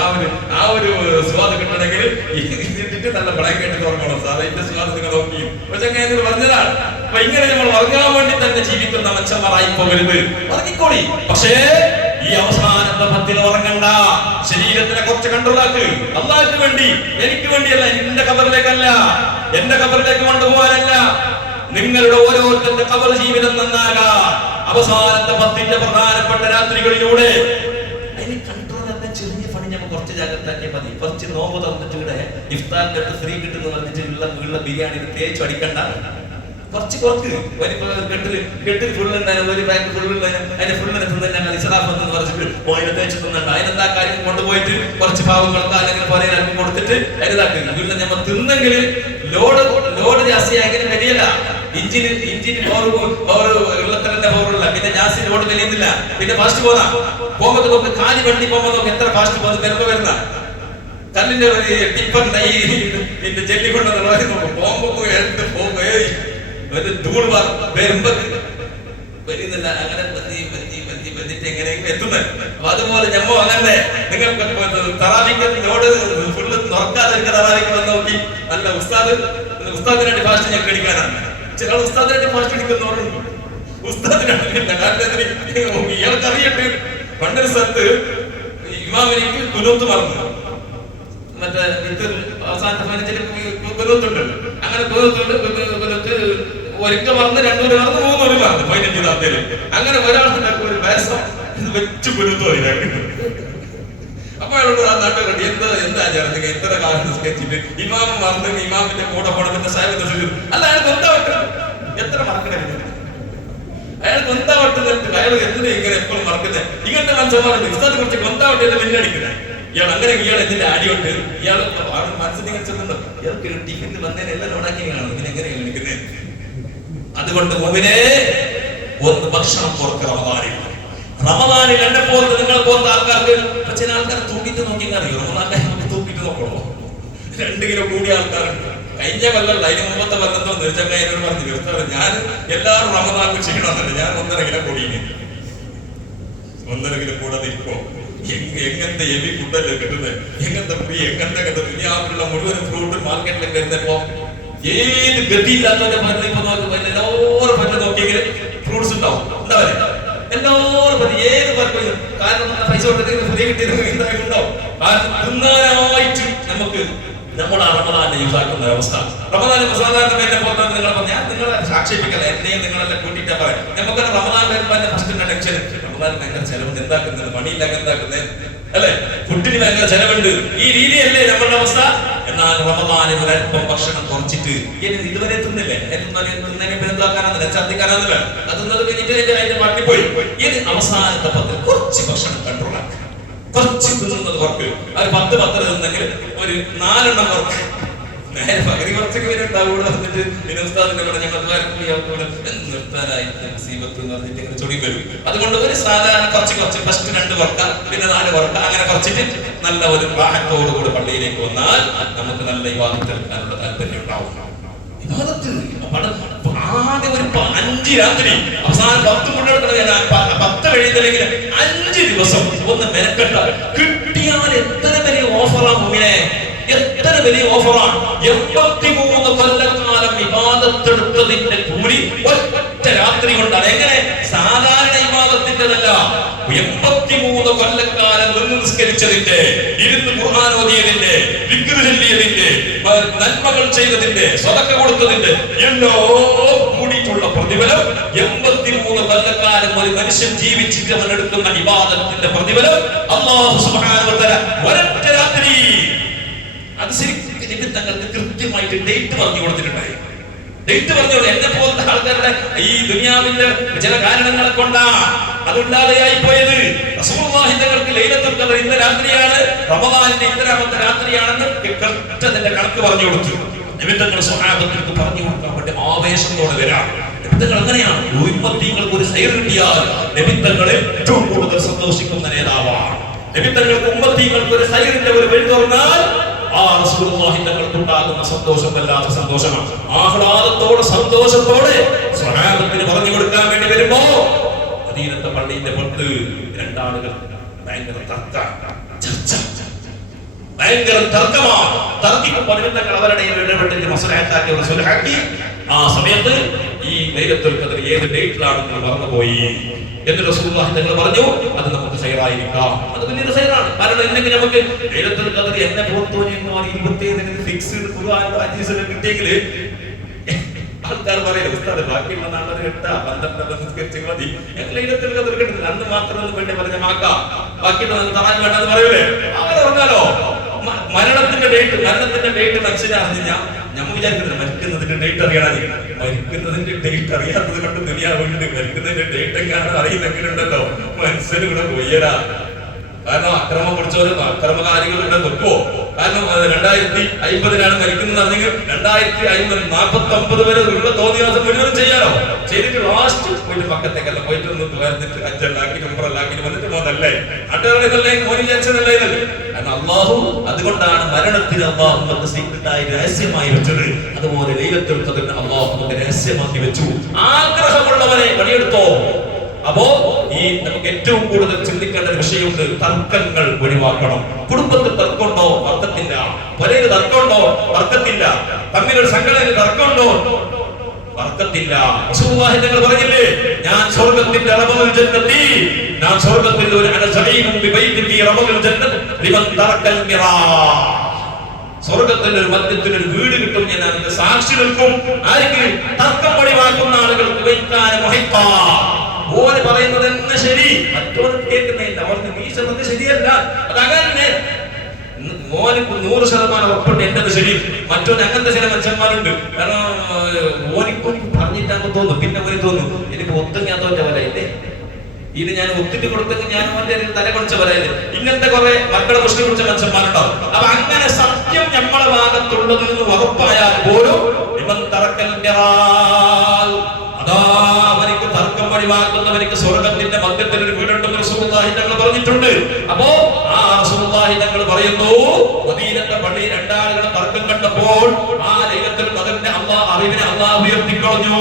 ആ ഒരു സ്വാദ് കിട്ടണമെങ്കിൽ ഇതിട്ട് നല്ല ബ്ലാങ്കറ്റ് ഉറങ്ങണം സാറേ. ഇതിന്റെ സ്വാദ് നിങ്ങൾ നോക്കി പക്ഷെ അങ്ങനെ പറഞ്ഞതാണ്. അപ്പൊ ഇങ്ങനെ നമ്മൾ ഉറങ്ങാൻ വേണ്ടി തന്നെ ജീവിക്കുന്ന മനുഷ്യന്മാരായി പോകരുത്. ഉറങ്ങിക്കോളി, പക്ഷേ ഈ അവസാനത്തെ 10 ഉറങ്ങണ്ട. ശരീരത്തിനെ കുറച്ച് കൺട്രോളാക്ക്. അള്ളാഹുവിന് വേണ്ടി, എനിക്ക് വേണ്ടിയല്ല, എന്റെ ഖബറിലേക്കല്ല, എന്റെ ഖബറിലേക്ക് കൊണ്ടുപോകാനല്ല. നിങ്ങളുടെ ഓരോരുത്തരുടെ ഖബർ ജീവിതം നന്നാകാൻ അവസാനത്തെ 10 പ്രധാനപ്പെട്ട രാത്രികളിലൂടെ അതിന് കൺട്രോൾ ആക്കാൻ ചെറിയ പണി നമ്മൾ കുറച്ച് ജാഗ്രത മതി. കുറച്ച് നോമ്പ് തന്നിട്ട് ഇഫ്താറിന്റെ അടുത്ത് ഫ്രീ കിട്ടുന്നു പറഞ്ഞിട്ട് ഉള്ള ബിരിയാണി തേച്ചു അടിക്കണ്ട. കുറച്ച് കെട്ടിൽ ഫുള്ളുണ്ടായിരുന്നു, ഒരു ബാങ്ക് ഫുള്ളുണ്ടായിരുന്നു, അതിന്റെ ഫുള്ളിനെ തിന്നാൻ ഇസ്ലാമെന്ന് പറഞ്ഞിട്ട് ഓയിൽ തേച്ച് തിന്നണ്ട. അതിനെന്താ കാര്യം, കൊണ്ടുപോയിട്ട് കുറച്ച് പാവങ്ങൾക്ക് അല്ലെങ്കിൽ പോലെ കൊടുത്തിട്ട് അതിനെതാക്കി വീട്ടിൽ നമ്മൾ തിന്നെങ്കിൽ ലോഡ് ജാസ്തിയായി അങ്ങനെ വരികയില്ല. ഇഞ്ചിന് വെള്ളത്തിലെ പവറുള്ള, പിന്നെ ജാസ്തി ലോഡ് വലിയുന്നില്ല, പിന്നെ ഫാസ്റ്റ് പോകുമ്പോൾ നമുക്ക് കാലി വണ്ടി പോകുമ്പോൾ നമുക്ക് എത്ര ഫാസ്റ്റ് പോകുന്നത് വരുന്ന കല്ലിന്റെ ഒരു ടിപ്പർ ജെല്ലി കൊണ്ടുവന്ന് പോകുമ്പോ ധൂൾ വരുമ്പോ വരുന്നില്ല. അങ്ങനെ ബന്ധിട്ട് എങ്ങനെയെങ്കിലും എത്തുന്നത്. അപ്പൊ അതുപോലെ ഞമ്മ അങ്ങനെ നിങ്ങൾക്ക് തറാവിക്കോട് ഫുള്ള് തുറക്കാതെ തറാവിക്ക് വന്ന് നോക്കി നല്ല ഉസ്താദിനായിട്ട് ഫാസ്റ്റ് ഞങ്ങൾക്ക് അടിക്കാനാണ്. ചില ഉസ്താദിനായിട്ട് ഫാസ്റ്റ് അടിക്കുന്നവരുണ്ട്. ഉസ്താദിനായിട്ടില്ല. കാരണം ഇയാൾക്ക് അറിയട്ടെ, പണ്ടൊരു സ്ഥലത്ത് ഇമാമിനിക്ക് കുനൂത്ത് മറന്നു. മറ്റേ അവസാനത്തെ കുനൂത്തുണ്ടല്ലോ, അങ്ങനെ കുനൂത്ത് ഒരിക്കൽ മറന്ന്, രണ്ടൂര് മറന്ന്, മൂന്നൂര് മറന്ന് 15 അങ്ങനെ ഒരാളുടെ ഒരു വയസ്സം വെച്ച് കുരുത്തോ ഇതാക്കി. അപ്പൊ അയാളോട് ആ നാട്ടുകാരുണ്ട്, എന്താ നിങ്ങൾ ഇത്ര കാലം സ്കെച്ചിട്ട് ഇമാം മറന്ന് ഇമാമിന്റെ കൂടെ പോണതിന്റെ സാഹിത്യ അല്ല, അയാൾക്ക് എന്താ പറ്റും, എത്ര മറക്കണേ, അയാൾക്ക് എന്താ പറ്റുന്നിട്ട് അയാൾ എന്തിനാ ഇങ്ങനെ എപ്പോഴും മറക്കുന്നത്? ഇങ്ങനത്തെ മനുഷ്യന്മാരുണ്ട്. ഇഷ്ടത്തെ കുറിച്ച് കൊന്താവട്ടെ മുന്നടിക്കുന്നത്. ഇയാൾ അങ്ങനെ ഇയാൾ എന്തിന്റെ അടിയോട്ട് ഇയാൾ മനസ്സിൽ ഇങ്ങനെ ചെന്നുണ്ടോ, ഇയാൾക്ക് ടിഫിന് വന്നതിന് എല്ലാം ലോണാക്കിയാണ് ഇങ്ങനെ എങ്ങനെയാണ് കാണിക്കുന്നത്. അതുകൊണ്ട് മുഅ്മിനേ, ഒന്ന് ഭക്ഷണം പുറത്ത് റമദാനിൽ എന്നെ പോലത്തെ നിങ്ങൾ പോലത്തെ ആൾക്കാർക്ക് ചില ആൾക്കാർ തൂക്കിട്ട് നോക്കി അറിയോ, റമദാനിൽ നമുക്ക് തൂക്കിട്ട് നോക്കണോ? 2 കിലോ കൂടിയ ആൾക്കാരുണ്ട്. കഴിഞ്ഞ കൊല്ലല്ല, അതിന് മുമ്പത്തെ കൊല്ലത്തോ നിർച്ചക്കാരനോട് പറഞ്ഞ് നിർത്താറ്. ഞാൻ എല്ലാവരും റമദാനിൽ ചെയ്യണമെന്നല്ല, ഞാൻ 1.5 കിലോ കൂടിയിന്. 1.5 കിലോ കൂടാതെ ഇപ്പോ എങ്ങനത്തെ ഹെവി ഫുഡല്ലേ കിട്ടുന്നത്, എങ്ങനത്തെ ഫ്രീ, എങ്ങനത്തെ ദുനിയാവിലുള്ള മുഴുവൻ ഫ്രൂട്ട് മാർക്കറ്റിലേക്ക് വരുന്നപ്പോ ഏത് ഗതിയില്ലാത്തവന്റെ പല്ല് ഇപ്പൊ നോക്കുമ്പോ എല്ലാവരും പല്ല് നോക്കിയെങ്കിൽ ഫ്രൂട്ട്സ് ഉണ്ടാവും, ഉണ്ടാവില്ല? എല്ലാവരും പല്ല് ഏത് പല്ലും, കാരണം പൈസ കൊടുത്തിട്ട് ഫ്രീ കിട്ടിയത് ഉണ്ടാവും. കാരണം തിന്നാനായിട്ട് നമുക്ക് നമ്മുടെ റമദാനെ യൂസാക്കുന്ന അവസ്ഥ. റമദാൻ സാധാരണ പേരെ പോകാൻ നിങ്ങൾ ഞാൻ നിങ്ങളെ ആക്ഷേപിക്കല്ല, എന്നെയും നിങ്ങളെല്ലാം കൂട്ടിയിട്ടാ പറയാം. നമുക്ക് റമദാൻ വരുമ്പോൾ തന്നെ ഫസ്റ്റ് ടെൻഷൻ, റമദാൻ ഭയങ്കര ചെലവുണ്ട്, എന്താക്കുന്നത്, പണിയില്ലാതെ എന്താക്കുന്നത് അല്ലെ, ഫുഡിന് ഭയങ്കര ചെലവുണ്ട്. ഈ രീതിയല്ലേ നമ്മളുടെ അവസ്ഥ. എന്നാൽ റമദാനിൽ ഒരല്പം ഭക്ഷണം കുറച്ചിട്ട് ഇതുവരെ തിന്നില്ലേ, എന്താക്കാനാന്നില്ല, ഛർദ്ദിക്കാനാന്നില്ല, അതുന്നത് കഴിഞ്ഞിട്ട് അതിന്റെ മട്ടിപ്പോയി. ഇത് അവസാനത്തെ 10 കുറച്ച് ഭക്ഷണം കൺട്രോൾ ആക്കുക, കുറച്ച് തിന്നുന്നത് വർക്ക്. ഒരു 10 തിന്നെങ്കിൽ ഒരു 4 എണ്ണം വർക്ക്. നേരെ പകുതി കുറച്ചൊക്കെ പേരുണ്ടാവും ഇവിടെ വന്നിട്ട് വിനോദാദിന്റെ പറഞ്ഞ നിർത്താനായിട്ട് സീബത്ത് എന്ന് പറഞ്ഞിട്ട് ഇങ്ങനെ ചൊടി വരും. അതുകൊണ്ട് ഒരു സാധാരണ കുറച്ച് ഫസ്റ്റ് 2 വർക്ക, പിന്നെ 4 വർക്ക, അങ്ങനെ കുറച്ചിട്ട് നല്ല ഒരു റാഹത്തോടുകൂടി പള്ളിയിലേക്ക് വന്നാൽ നമുക്ക് നല്ല ഇബാദത്ത് എടുക്കാനുള്ള താല്പര്യം ഉണ്ടാവും. ആകെ ഒരു 5 രാത്രി അവസാനം 10 കൊണ്ടെടുക്കണം, 10 കഴിയുന്നില്ലെങ്കിൽ 5 ദിവസം ഒന്ന് മെനക്കെട്ട കിട്ടിയാൽ എത്ര വലിയ ഓഫറാ മുഅ്മിനേ, എത്ര വലിയ ഓഫറാണ്. 83 കൊല്ലക്കാലം ഇബാദത്തെടുത്തതിന്റെ കൂലി ഒറ്റ രാത്രി കൊണ്ടാണ്. എങ്ങനെ? സാധാരണ ഇബാദത്തിന്റെതല്ല, 83 കൊല്ലക്കാലം നിന്ന് നിസ്കരിച്ചതിന്റെ, ഇരുന്ന് ഖുർആൻ ഓതിയതിന്റെ, ദിക്ർ ചൊല്ലിയതിന്റെ, നന്മകൾ ചെയ്തതിന്റെ, സദഖ കൊടുത്തതിന്റെ എല്ലാം കൂടിയിട്ടുള്ള പ്രതിഫലം 83 കൊല്ലക്കാലം ഒരു മനുഷ്യൻ ജീവിച്ചിട്ട് അവൻ എടുക്കുന്ന ഇബാദത്തിന്റെ പ്രതിഫലം അല്ലാഹു സുബ്ഹാനഹു വ തആല ഒരൊറ്റ രാത്രി അത് ശരിക്കും തങ്ങൾക്ക് കൃത്യമായിട്ട് ഡേറ്റ് പറഞ്ഞു കൊടുത്തിട്ടുണ്ടായി. ഡേറ്റ് പറഞ്ഞു. എന്നെ പോലത്തെ ആൾക്കാരുടെ ഈ ദുനിയാവിന്റെ ചില കാരണങ്ങളെ കൊണ്ടാ അതുണ്ടാതെയായി പോയത്. റസൂലുള്ളാഹി തങ്ങൾക്ക് ലൈലത്തുൽ ഖദർ ഇന്ന രാത്രിയാണ്, റമദാനിന്റെ ഇത്രാമത്തെ രാത്രിയാണെന്ന് കൃത്യത്തിന്റെ കണക്ക് പറഞ്ഞു കൊടുത്തു. നബിതങ്ങൾ സ്വഹാബത്തിനു പറഞ്ഞു കൊടുക്കാൻ വേണ്ടി ആവേശത്തോടെ വരാം. നബിതങ്ങൾ അങ്ങനെയാണ്. ഉമ്മത്തിങ്ങൾക്ക് ഒരു സൈർ കിട്ടിയാൽ നബിതങ്ങൾ ഏറ്റവും കൂടുതൽ സന്തോഷിക്കുന്ന നേതാവാണ്. നബിതങ്ങൾക്ക് ഉമ്മത്തിങ്ങൾക്ക് ഒരു സൈറിന്റെ ഒരു വഴി തുറന്നാൽ ആ റസൂലുള്ളാഹി തങ്ങൾക്കുണ്ടാകുന്ന സന്തോഷം വല്ലാത്ത സന്തോഷമാണ്. ആഹ്ലാദത്തോടെ സന്തോഷത്തോടെ സ്വഹാബത്തിന് പറഞ്ഞു കൊടുക്കാൻ വേണ്ടി വരുമ്പോ മദീനത്തെ പള്ളിയുടെ പുറത്ത് രണ്ടാളുകൾ ഭയങ്കര തർക്കമാണ്. തർക്കിക്കുമ്പോൾ തങ്ങൾ അവരുടെ ഇടപെട്ടിട്ട് മസ്ലഹത്താക്കി സുൽഹാക്കി. ആ സമയത്ത് ഈ ലൈലത്തുൽ ഖദ്ർ ഏത് ഡേറ്റിലാണെന്ന് മറന്നുപോയി എന്ന് റസൂലുള്ളാഹി തങ്ങൾ പറഞ്ഞു. അത് നമുക്ക് ഖൈറായിരിക്കാം, അത് വലിയൊരു ഖൈറാണ്. കാരണം ഇല്ലെങ്കിൽ നമുക്ക് ലൈലത്തുൽ ഖദ്ർ എന്നെ പുറത്തു 27 ഫിക്സ്ഡ് ഖുർആനിലും ഹദീസിലും കിട്ടിയെങ്കിൽ ആൾക്കാർ പറയും ഉസ്താദ് ബാക്കിയുള്ള നാളെ കിട്ടാ 12 നിസ്കരിച്ച് മതി, ലൈലത്തുൽ ഖദ്ർ കിട്ടുന്നില്ല, അന്ന് മാത്രം വേണ്ടി പറഞ്ഞ മാക്കാം, ബാക്കിയുള്ള താൻ വേണ്ടെന്ന് പറയൂലേ. അങ്ങനെ പറഞ്ഞാലോ മരണത്തിന്റെ ഡേറ്റ് മനസ്സിലാകുന്നില്ല. ഞാൻ വിചാരിക്കുന്നത് മരിക്കുന്നതിന്റെ ഡേറ്റ് അറിയണം. മരിക്കുന്നതിന്റെ ഡേറ്റ് അറിയാത്തത് കൊണ്ട് ദുനിയാവുണ്ട്. മരിക്കുന്നതിന്റെ ഡേറ്റ് എങ്ങാനും അറിയില്ലെങ്കിലുണ്ടല്ലോ മനസ്സിന് കൂടെ കൊയ്യരാ. കാരണം അക്രമം പിടിച്ചവരും അക്രമകാരികളുടെ നിൽക്കുവോ? കാരണം 2050 മരിക്കുന്നതാണെങ്കിൽ 2049 വരെ ഉള്ള തോന്നിയാസം മുഴുവൻ ചെയ്യാനോ ചെയ്തിട്ട് ലാസ്റ്റ് പോയിട്ട് പക്കത്തേക്കല്ല പോയിട്ട് ഒന്ന് തുറന്നിട്ട് അഞ്ചല്ലാക്കി നമ്പറല്ലാക്കി വന്നിട്ട് പോകുന്നല്ലേ അട്ടകളെ മോനി വിചാരിച്ചതല്ലേ. കാരണം അള്ളാഹു അതുകൊണ്ടാണ് മരണത്തിന് അള്ളാഹു നമുക്ക് സീക്രട്ടായി രഹസ്യമായി വെച്ചത്. അതുപോലെ ലൈലത്തുൽ ഖദ്റിനെ അള്ളാഹു നമുക്ക് രഹസ്യമാക്കി വെച്ചു. ആഗ്രഹമുള്ളവരെ പണിയെടുത്തോ. അപ്പോ ഈ നമുക്ക് ഏറ്റവും കൂടുതൽ ചിന്തിക്കേണ്ട ഒരു വിഷയമുണ്ട്. തർക്കങ്ങൾ ഒഴിവാക്കണം. കുടുംബത്തിൽ തർക്കമുണ്ടോ? തർക്കത്തില്ല. ഒരേത് തർക്കമുണ്ടോ? തർക്കത്തില്ല. തമ്മിലൊരു സംഘടനയിൽ തർക്കമുണ്ടോ? തർക്കത്തില്ല. റസൂലുള്ളാഹി തങ്ങൾ പറഞ്ഞില്ലേ, ഞാൻ സ്വർഗ്ഗത്തിന്റെ റബുൽ ജന്നത്തി, ഞാൻ സ്വർഗ്ഗത്തിന്റെ ഒരു അനസഈമും ബിബൈതിൻ ഫീ റബുൽ ജന്നത്ത് ലിമൻ തറക്കൽ മിറാ, സ്വർഗ്ഗത്തിന്റെ ഒരു മധ്യത്തിൽ ഒരു വീട് കിട്ടും, ഞാൻ അതിന്റെ സാക്ഷി നിൽക്കും. ആർക്ക്? തർക്കം ഒഴിവാക്കുന്ന ആളുകൾക്ക്. ഓന് പറയുന്നത് തന്നെ ശരി, മറ്റോന് കേൾക്കുന്നില്ല, അവർക്ക് വീശുന്നത് ശരിയല്ല. അതങ്ങനെ മോനിക്ക് 100% ഉറപ്പുണ്ട് എന്റത് ശരി, മറ്റോന് അങ്ങനത്തെ ചില മനുഷ്യന്മാരുണ്ട്. കാരണം ഓനിക്കും പറഞ്ഞിട്ടാകുമ്പോൾ തോന്നും, പിന്നെ ഓന് തോന്നും എനിക്ക് ഒത്തുങ്ങാൻ തോറ്റ വരയില്ലേ, ഇത് ഞാൻ ഒത്തിട്ട് കൊടുത്തെങ്കിൽ ഞാൻ അവന്റെ തല കുടിച്ച വരയില്ലേ. ഇങ്ങനത്തെ കുറെ മക്കളെ മുഷ്ടി കുടിച്ച മനുഷ്യന്മാരുണ്ടാവും. അപ്പൊ അങ്ങനെ സത്യം നമ്മളെ ഭാഗത്തുള്ളത് എന്ന് ഉറപ്പായാൽ പോലും ഇവൻ തറക്കൽ അതാ അവനിക്ക് തർക്കം ഒഴിവാക്കുന്നവനിക്ക് സ്വർഗത്തിന്റെ മധ്യത്തിൽ ഒരു വീടുണ്ടെന്ന് റസൂലുള്ളാഹി തങ്ങൾ പറഞ്ഞിട്ടുണ്ട്. അപ്പോ ആ റസൂലുള്ളാഹി തങ്ങൾ പറയുന്നു, മദീനത്തെ പള്ളിയിൽ രണ്ടാളുകളുടെ തർക്കം കണ്ടപ്പോൾ ആ ലൈലത്തുൽ ഖദ്റിന്റെ അറിവിനെ അല്ലാഹു ഉയർത്തിക്കളഞ്ഞു.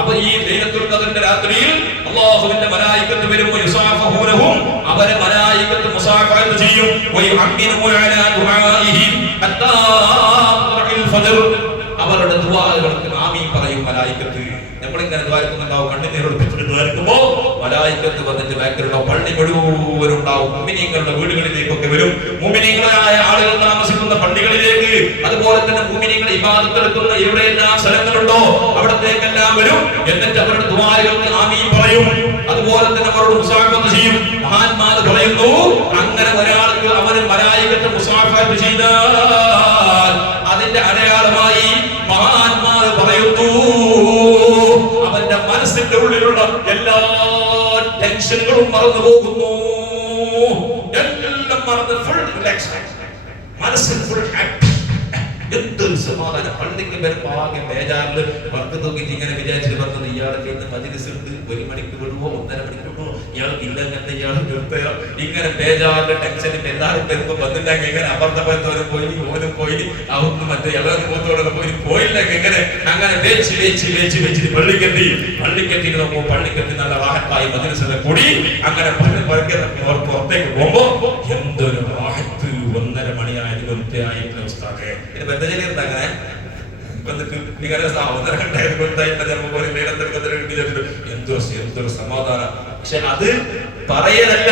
അപ്പൊ ഈ ലൈലത്തുൽ ഖദ്റിന്റെ രാത്രിയിൽ അല്ലാഹുവിന്റെ മലായികത്ത് വരും. യുസാഫഹൂനഹും, അവരെ മലായികത്ത് മുസാഫഹത്ത് ചെയ്യും. വയുഅമ്മിനു അലാ ദുആഇഹിം ഹത്താ ത്ലഉൽ ഫജ്ർ, അവരുടെ ദുആകൾക്ക് ആമീൻ പറയും മലായികത്ത്. നമ്മളിങ്ങനെ ദ്വാരക്കുന്നുണ്ടാവും, കണ്ണുനീരൊളിപ്പിച്ചിട്ട് ദ്വാരക്കുമ്പോ മലായികത്ത് വന്നിട്ട് ബാക്കിലുള്ള പള്ളി മുഴുവനും ഉണ്ടാവും. മുഅ്മിനീങ്ങളുടെ വീടുകളിലേക്കൊക്കെ വരും. മുഅ്മിനീങ്ങളായ ആളുകൾ താമസിക്കുന്ന പള്ളികളിലേക്ക്, അതുപോലെ തന്നെ മുഅ്മിനീങ്ങൾ ഇബാദത്ത് എടുക്കുന്ന എവിടെയെല്ലാം സ്ഥലങ്ങളുണ്ടോ അവിടത്തേക്കെല്ലാം വരും. എന്നിട്ട് അവരുടെ ദുആകൾക്ക് ആമീൻ പറയും. അതുപോലെ തന്നെ അവരോട് മുസാഫഹത്ത് ചെയ്യും. മഹാന്മാർ പറയുന്നു, അങ്ങനെ ഒരാൾക്ക് അവന് മലായികത്ത് മുസാഫഹത്ത് ചെയ്താൽ അതിന്റെ അടയാളമായി മഹാന്മാർ പറയുന്നു, അവന്റെ മനസ്സിന്റെ ഉള്ളിലുള്ള എല്ലാ ടെൻഷനുകളും മറന്നു പോകുന്നു. എല്ലാം മറന്ന് ഫുൾ റിലാക്സ്, മനസ്സിൽ ഫുൾ ഹാപ്പി. എന്തൊരു സമാധാനം. പള്ളിക്ക് വരുമ്പോ ആകെ ബേജാറില് വർക്ക് നോക്കിയിട്ട് ഇങ്ങനെ വിചാരിച്ചിട്ട് പറഞ്ഞത്, ഇയാളൊക്കെ ഇന്ന് മജ്‌ലിസ് ഉണ്ട്, 1 മണിക്ക് വിടുവോ 1.5 മണിക്ക് വിടുവോ, ഇയാൾക്ക് ഇല്ല അങ്ങനത്തെ ഇയാൾ നിർത്തയോ, ഇങ്ങനെ ബേജാറിന്റെ ടെൻഷനിൽ എല്ലാവരും വരുമ്പോ വന്നില്ലെങ്കിൽ എങ്ങനെ അപ്പുറത്തപ്പുറത്തോനും പോയി ഓനും പോയി അവർക്ക് മറ്റേ ഇളവന് പോത്തോടെ പോയില്ലെങ്കിൽ എങ്ങനെ, അങ്ങനെ വെച്ചിട്ട് പള്ളിക്കെത്തി നോക്കുമ്പോ പള്ളിക്കെത്തി നല്ല റാഹത്തായി മജ്‌ലിസിലെ കൂടി അങ്ങനെ പുറത്തേക്ക് പോകുമ്പോ എന്തൊരു റാഹത്ത്. 1.5 മണിയായത് വൃത്തിയായിട്ട് ഉസ്താദേ ഇത് ബന്ധജലി ഉണ്ടാക്കണേ വന്നിട്ട് നിങ്ങളുടെ 1.5 ഗണ്ടായിട്ട് കൊടുത്തായിട്ട് എന്തൊരു സമാധാനം. പക്ഷെ അത് പറയലല്ല,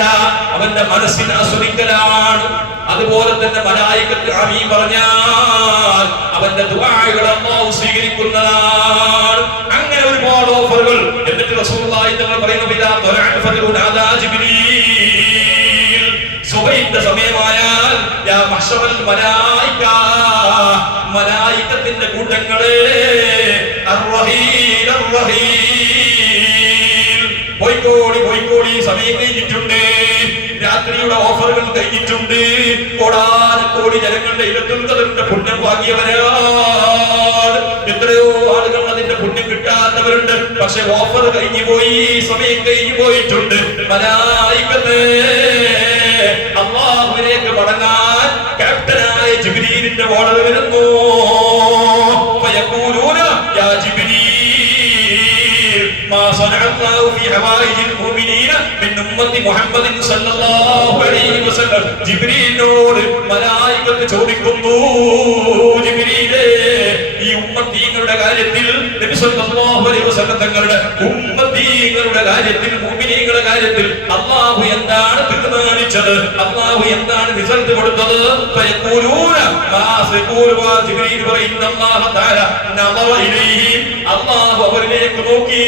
അവന്റെ മനസ്സിന് ആസ്വദിക്കലാണ്. അതുപോലെ തന്നെ മലായികത്ത് ആമീൻ പറഞ്ഞാൽ അവന്റെ ദുആകൾ അല്ലാഹു സ്വീകരിക്കുന്നതാണ്. അങ്ങനെ ഒരുപാട് ഓഫറുകൾ. എന്നിട്ട് റസൂലുള്ളാഹി തങ്ങൾ പറയുന്നു, ഇദാ തലഅ ഫജ്റു നാദാ ജിബ്രീൽ, സുബഹിന്റെ സമയമായാൽ യാ മഹ്ശറൽ മലായിക, മലായികത്തിന്റെ കൂട്ടങ്ങളെ, അർറഹീൽ പോയിക്കോടി സമയം കഴിഞ്ഞിട്ടുണ്ട്, രാത്രിയുടെ ഓഫറുകൾ കഴിഞ്ഞിട്ടുണ്ട്. കോടാനക്കോടി ജനങ്ങളുടെ ലൈലത്തുൽ ഖദ്റിന്റെ പുണ്യം വാങ്ങിയവരാണ്. എത്രയോ ആളുകൾ അതിന്റെ പുണ്യം കിട്ടാത്തവരുണ്ട്. പക്ഷെ ഓഫർ കഴിഞ്ഞു പോയി, സമയം കഴിഞ്ഞു പോയിട്ടുണ്ട്. മലായികത്ത് അല്ലാഹുവിലേക്ക് മടങ്ങാൻ ക്യാപ്റ്റനായ ജിബ്രീലിന്റെ ഓർഡർ വരുന്നു. ഫയഖൂലൂന യാ ജിബ്രീൽ മാ സനഅല്ലാഹു ഫീ ഹവായിജിൽ മുഅ്മിനീന മിൻ ഉമ്മത്തി മുഹമ്മദിൻ സല്ലല്ലാഹു അലൈഹി വസല്ലം. ജിബ്രീലിനോട് മലായികത്ത് ചോദിക്കുന്നു, ജിബ്രീലേ, ഈ ഉമ്മത്തീങ്ങളുടെ കാര്യത്തിൽ, നബി സല്ലല്ലാഹു അലൈഹി വസല്ലം തങ്ങളുടെ ഉമ്മത്തീങ്ങളുടെ കാര്യത്തിൽ, മുഅ്മിനീങ്ങളുടെ കാര്യത്തിൽ അല്ലാഹു എന്താണ് തീരുമാനിച്ചത്, അല്ലാഹു എന്താണ് റിസൾട്ട് കൊടുത്തത്? ഫയഖൂലൂന മാ സയഖൂലു വാ ജിബ്രീൽ വ ഇന്നല്ലാഹ തആല നദറ ഇലൈഹി, അല്ലാഹു അവരിലേക്ക് നോക്കി.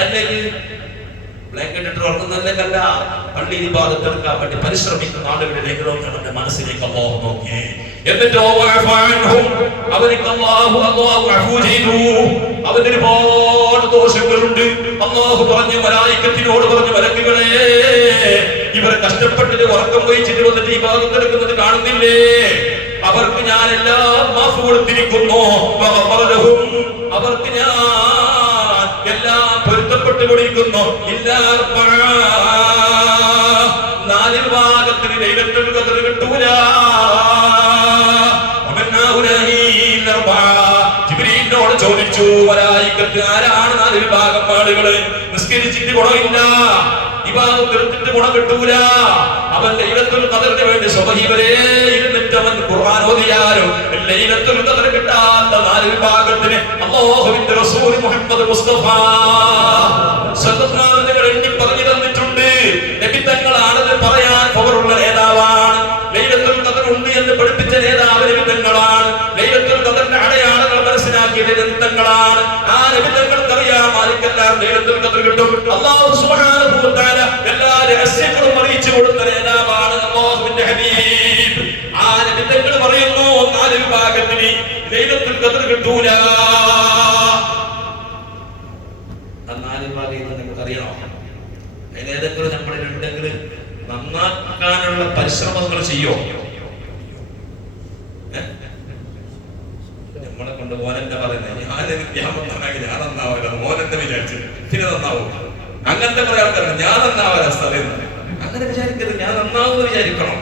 അല്ലെങ്കിൽ ബ്ലാങ്കറ്റ് ഇട്ട് ഉറങ്ങുന്നതല്ല, പള്ളിയിൽ ഇബാദത്ത് എടുക്കാൻ വേണ്ടി പരിശ്രമിക്കുന്ന ആളുകളിലേക്ക് അവന്റെ മനസ്സിലേക്ക് അല്ലാഹു നോക്കി. എന്നിട്ടോ അവർക്ക് അല്ലാഹു അഫൂ ചെയ്തു. അവന് ഒരുപാട് ദോഷങ്ങളുണ്ട്. അല്ലാഹു പറഞ്ഞു, മലായികത്തിനോട് പറഞ്ഞു, മലക്കുകളെ, ഇവർ കഷ്ടപ്പെട്ടിട്ട് ഉറക്കം വഹിച്ചിട്ട് വന്നിട്ട് ഇബാദത്ത് എടുക്കുന്നത് കാണുന്നില്ലേ? അവർക്ക് ഞാൻ എല്ലാം മാഫ് കൊടുത്തിരിക്കുന്നു. അവർക്ക് ഞാൻ എല്ലാം പൊരുത്തപ്പെട്ടു കൊണ്ടിരിക്കുന്നു. നാലിൽ ഭാഗത്തിന് ലൈലത്തുൽ ഖദ്ർ കിട്ടൂല. ജിബ്രീലിനോട് ചോദിച്ചു, മലായികത്ത് ആരാണ് നാലിൽ ഭാഗം ആളുകള്? നിസ്കരിച്ചിട്ട് ഗുണമില്ല, ഇബാദത്ത് എടുത്തിട്ട് ഗുണം കിട്ടൂല. അവൻ ലൈലത്തുൽ ഖദ്റിന് വേണ്ടി സുബ്ഹി വരെ ഇരുന്നിട്ട് അവൻ ഖുർആൻ ഓതിയാലും ലൈലത്തുൽ ഖദ്ർ കിട്ടാത്ത നാലിൽ ഭാഗത്തിന് അല്ലാഹുവിന്റെ റസൂൽ മുഹമ്മദ് മുസ്തഫ സല്ലല്ലാഹു അലൈഹി വസല്ലം എണ്ണി പറഞ്ഞു തന്നിട്ടുണ്ട്. നബി തങ്ങളാണത് പറയാൻ പവറുള്ള നേതാവാണ്. ലൈലത്തുൽ ഖദ്ർ ഉണ്ട് എന്ന് പഠിപ്പിച്ച നേതാവ് നബി തങ്ങളാണ്. ലൈലത്തുൽ ഖദ്റിന്റെ അടയാളങ്ങൾ മനസ്സിലാക്കിയ നബി തങ്ങളാണ്. ആ നബി തങ്ങൾക്കറിയാം ആർക്കെല്ലാം ലൈലത്തുൽ ഖദ്ർ കിട്ടും. അല്ലാഹു സുബ്ഹാനഹു വ തആല എല്ലാ രഹസ്യങ്ങളും അറിയിച്ചു കൊടുത്ത നേതാവാണ് അല്ലാഹുവിന്റെ ഹബീബ്. ആ നബി തങ്ങൾ പറയുന്നു, നാലിൽ ഭാഗത്തിന് ലൈലത്തുൽ ഖദ്ർ കിട്ടൂല. നാലിൽ ഭാഗം നമുക്കറിയണോ? അതിലേതെങ്കിലും നമ്മളിലുണ്ടെങ്കിൽ നന്നാക്കാനുള്ള പരിശ്രമങ്ങൾ ചെയ്യോ? നമ്മളെ കൊണ്ട് മോനെന്നെ പറയുന്നത്, ഞാൻ നന്നാവില്ല, മോനെന്നെ വിചാരിച്ചു പിന്നെ നന്നാവും. അങ്ങനത്തെ കുറെ ആൾക്കാരുണ്ട്, ഞാൻ നന്നാവാൻ സ്ഥലം. അങ്ങനെ വിചാരിക്കരുത്, ഞാൻ നന്നാവുമെന്ന് വിചാരിക്കണം.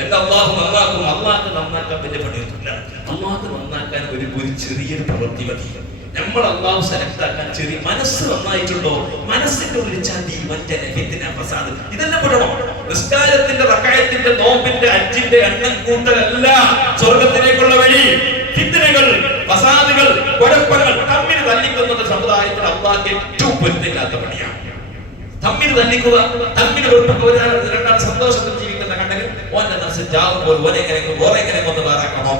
എന്റെ അള്ളാഹു നന്നാക്കും. അള്ളാഹ് നന്നാക്കാൻ വലിയ പണിയൊന്നുമില്ല. അള്ളാഹ് നന്നാക്കാൻ ഒരു ചെറിയൊരു പ്രവൃത്തി മതി. നമ്മൾ അള്ളാഹു സെലക്ട് ആക്കാൻ ചെറിയ മനസ്സ് നന്നായിട്ടുണ്ടോ? മനസ്സിന്റെ ഒരു ചതി, മറ്റേ പ്രസാദ്, ഇതെല്ലാം പെടണം. നിസ്കാരത്തിന്റെ റക്അത്തിന്റെ നോമ്പിന്റെ അഞ്ചിന്റെ എണ്ണം കൂട്ടലല്ല സ്വർഗത്തിലേക്കുള്ള വഴി. ഫിത്നകൾ, ഫസാദുകൾ, കുഴപ്പങ്ങൾ തമ്മിൽ തല്ലിക്കുന്നത് സമുദായത്തിൽ അള്ളാഹ്ക്ക് ഏറ്റവും പൊരുത്തമില്ലാത്ത പണിയാണ്. തമ്മിൽ തല്ലിക്കുക, തമ്മിൽ രണ്ടാൾ സന്തോഷത്തിൽ ജീവിക്കുന്ന കണ്ടെങ്കിൽ ഓന്റെ മനസ്സിൽ ജാവും പോലെ ഓരെങ്ങനെ ഒന്ന് വേറാക്കണോ?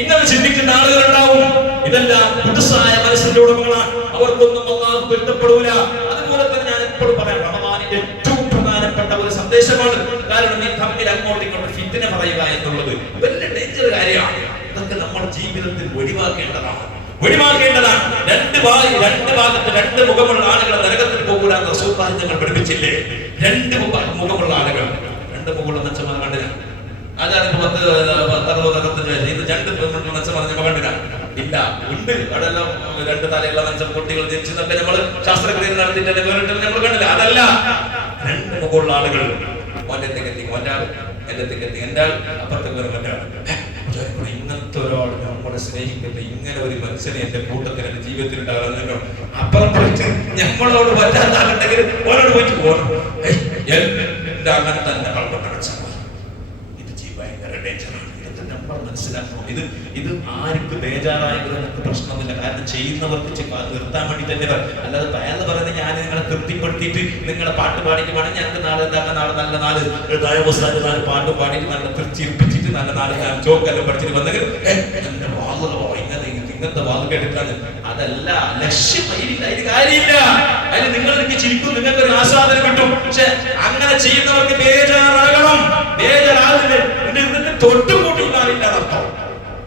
ഇങ്ങനെ ചിന്തിക്കുന്ന ആളുകളുണ്ടാവും. ഇതെല്ലാം പുതുസായ മനസ്സിന്റെ ഉടമകളാണ്. അവർക്കൊന്നും അല്ലാഹു പൊരുത്തപ്പെടൂല. അതുപോലെ തന്നെ ഞാൻ എപ്പോഴും പറയാം, റമദാനിന്റെ ഏറ്റവും പ്രധാനപ്പെട്ട ഒരു സന്ദേശമാണ്. കാരണം ഈ തമ്മിൽ അങ്ങോട്ടും ഇങ്ങോട്ടും ഫിത്ന പറയുക എന്നുള്ളത് വലിയ ഡേഞ്ചർ കാര്യമാണ്. ഇതൊക്കെ നമ്മുടെ ജീവിതത്തിൽ ഒഴിവാക്കേണ്ടതാണ്. രണ്ട് ഭാഗത്ത് രണ്ട് മുഖമുള്ള ആളുകൾ നരകത്തിൽ പോകൂല എന്ന് റസൂലുള്ളാഹി തങ്ങൾ പഠിപ്പിച്ചില്ലേ? രണ്ട് മുഖമുള്ള ആളുകൾ, രണ്ട് മുഖമുള്ള മനുഷ്യന്മാർ കണ്ടില്ല. ആചാരം 10-60 ഇത് രണ്ട് മനുഷ്യന്മാർ നമ്മൾ കണ്ടില്ല. ഇല്ല, ഉണ്ട്. അവിടെല്ലാം രണ്ട് തലയുള്ള മനുഷ്യൻ കുട്ടികൾ ജനിച്ചതൊക്കെ നമ്മൾ ശാസ്ത്രക്രിയ നടത്തിയിട്ട് നമ്മൾ കണ്ടില്ല. അതല്ല, രണ്ട് മുഖമുള്ള ആളുകൾ. ഓന്റെ തെക്കത്തി ഓൻ്റെ ആൾ, എന്റെ തെക്കത്തി എന്റെ ആൾ, അപ്പുറത്തേക്ക് വരും മറ്റേ ആൾ. ഇങ്ങനത്തെ ഒരാൾ നമ്മളെ സ്നേഹിക്കുന്ന ഇങ്ങനെ ഒരു മനുഷ്യനെ എന്റെ കൂട്ടത്തിൽ എന്റെ ജീവിതത്തിൽ ഉണ്ടാകാൻ അപ്പുറം പോയിട്ട് നമ്മളോട് പറ്റാത്ത ആളുണ്ടെങ്കിൽ ഓരോട് പോയിട്ട് പോകണം. എന്റെ അങ്ങനെ തന്നെ കളപ്പെട്ട മനസ്സിലാക്കും. ഇത് ഭയങ്കര ഡേഞ്ചറാണ്. ഇത് നമ്മൾ മനസ്സിലാക്കണം. ഇത് ആർക്ക് ബേജാറായെങ്കിലും നമുക്ക് പ്രശ്നമൊന്നുമില്ല. കാരണം ചെയ്യുന്നവർക്ക് നിർത്താൻ വേണ്ടി തന്നെ. അല്ലാതെ അയാൾ പറയുന്നത് ഞാൻ നിങ്ങളെ തൃപ്തിപ്പെടുത്തിയിട്ട് നിങ്ങളെ പാട്ട് പാടിക്ക് വേണം ഞങ്ങൾക്ക് നാളെ എന്താക്കാൻ, നാളെ നല്ല നാല് താഴെ നാല് പാട്ടും പാടിയിട്ട് നല്ല തൃപ്തിപ്പിച്ചിട്ട് നല്ല നാല് ഞാൻ ചോക്കെല്ലാം പഠിച്ചിട്ട് വന്നെങ്കിൽ എന്റെ വാങ്ങുന്നോ ഇങ്ങനത്തെ വാങ്ങ് കേട്ടിട്ടാണ്. അതല്ല ലക്ഷ്യം. അതിന് കാര്യമില്ല. അതിന് നിങ്ങൾക്ക് ചിരിക്കും, നിങ്ങൾക്ക് ഒരു ആസ്വാദനം കിട്ടും. പക്ഷെ അങ്ങനെ ചെയ്യുന്നവർക്ക് ബേജാറാകണം. ബേജാറാകുന്നില്ല, തൊട്ടും കൂട്ടും കാണില്ല അർത്ഥം.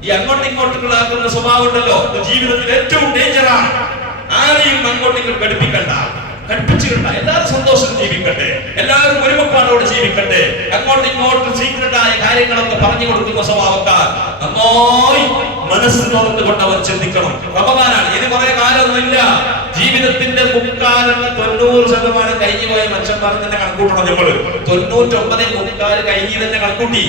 ഈ അങ്ങോട്ടും ഇങ്ങോട്ടും ആക്കുന്ന സ്വഭാവം ഉണ്ടല്ലോ, ജീവിതത്തിൽ ഏറ്റവും ഡേഞ്ചറാണ്. ആരെയും അങ്ങോട്ടും ഇങ്ങോട്ടും ഘടിപ്പിക്കണ്ട. എല്ലാവരും സന്തോഷം ജീവിക്കട്ടെ, എല്ലാവരും ഒരുമപ്പാടോടെ ജീവിക്കട്ടെ. അങ്ങോട്ടും ഇങ്ങോട്ടും സീക്രട്ടായ കാര്യങ്ങളൊക്കെ പറഞ്ഞു കൊടുക്കുന്ന സ്വഭാവക്കാർ നന്നായി മനസ്സ് തുറന്നുകൊണ്ട് അവർ ചിന്തിക്കണം. റമദാനാണ്, ഇനി കുറെ കാലമൊന്നുമില്ല. ജീവിതത്തിന്റെ 90% കഴിഞ്ഞു പോയ മനുഷ്യന്മാർ തന്നെ കണക്കൂട്ടണം. നമ്മള് 99 കഴിഞ്ഞു തന്നെ കണക്കൂട്ടി.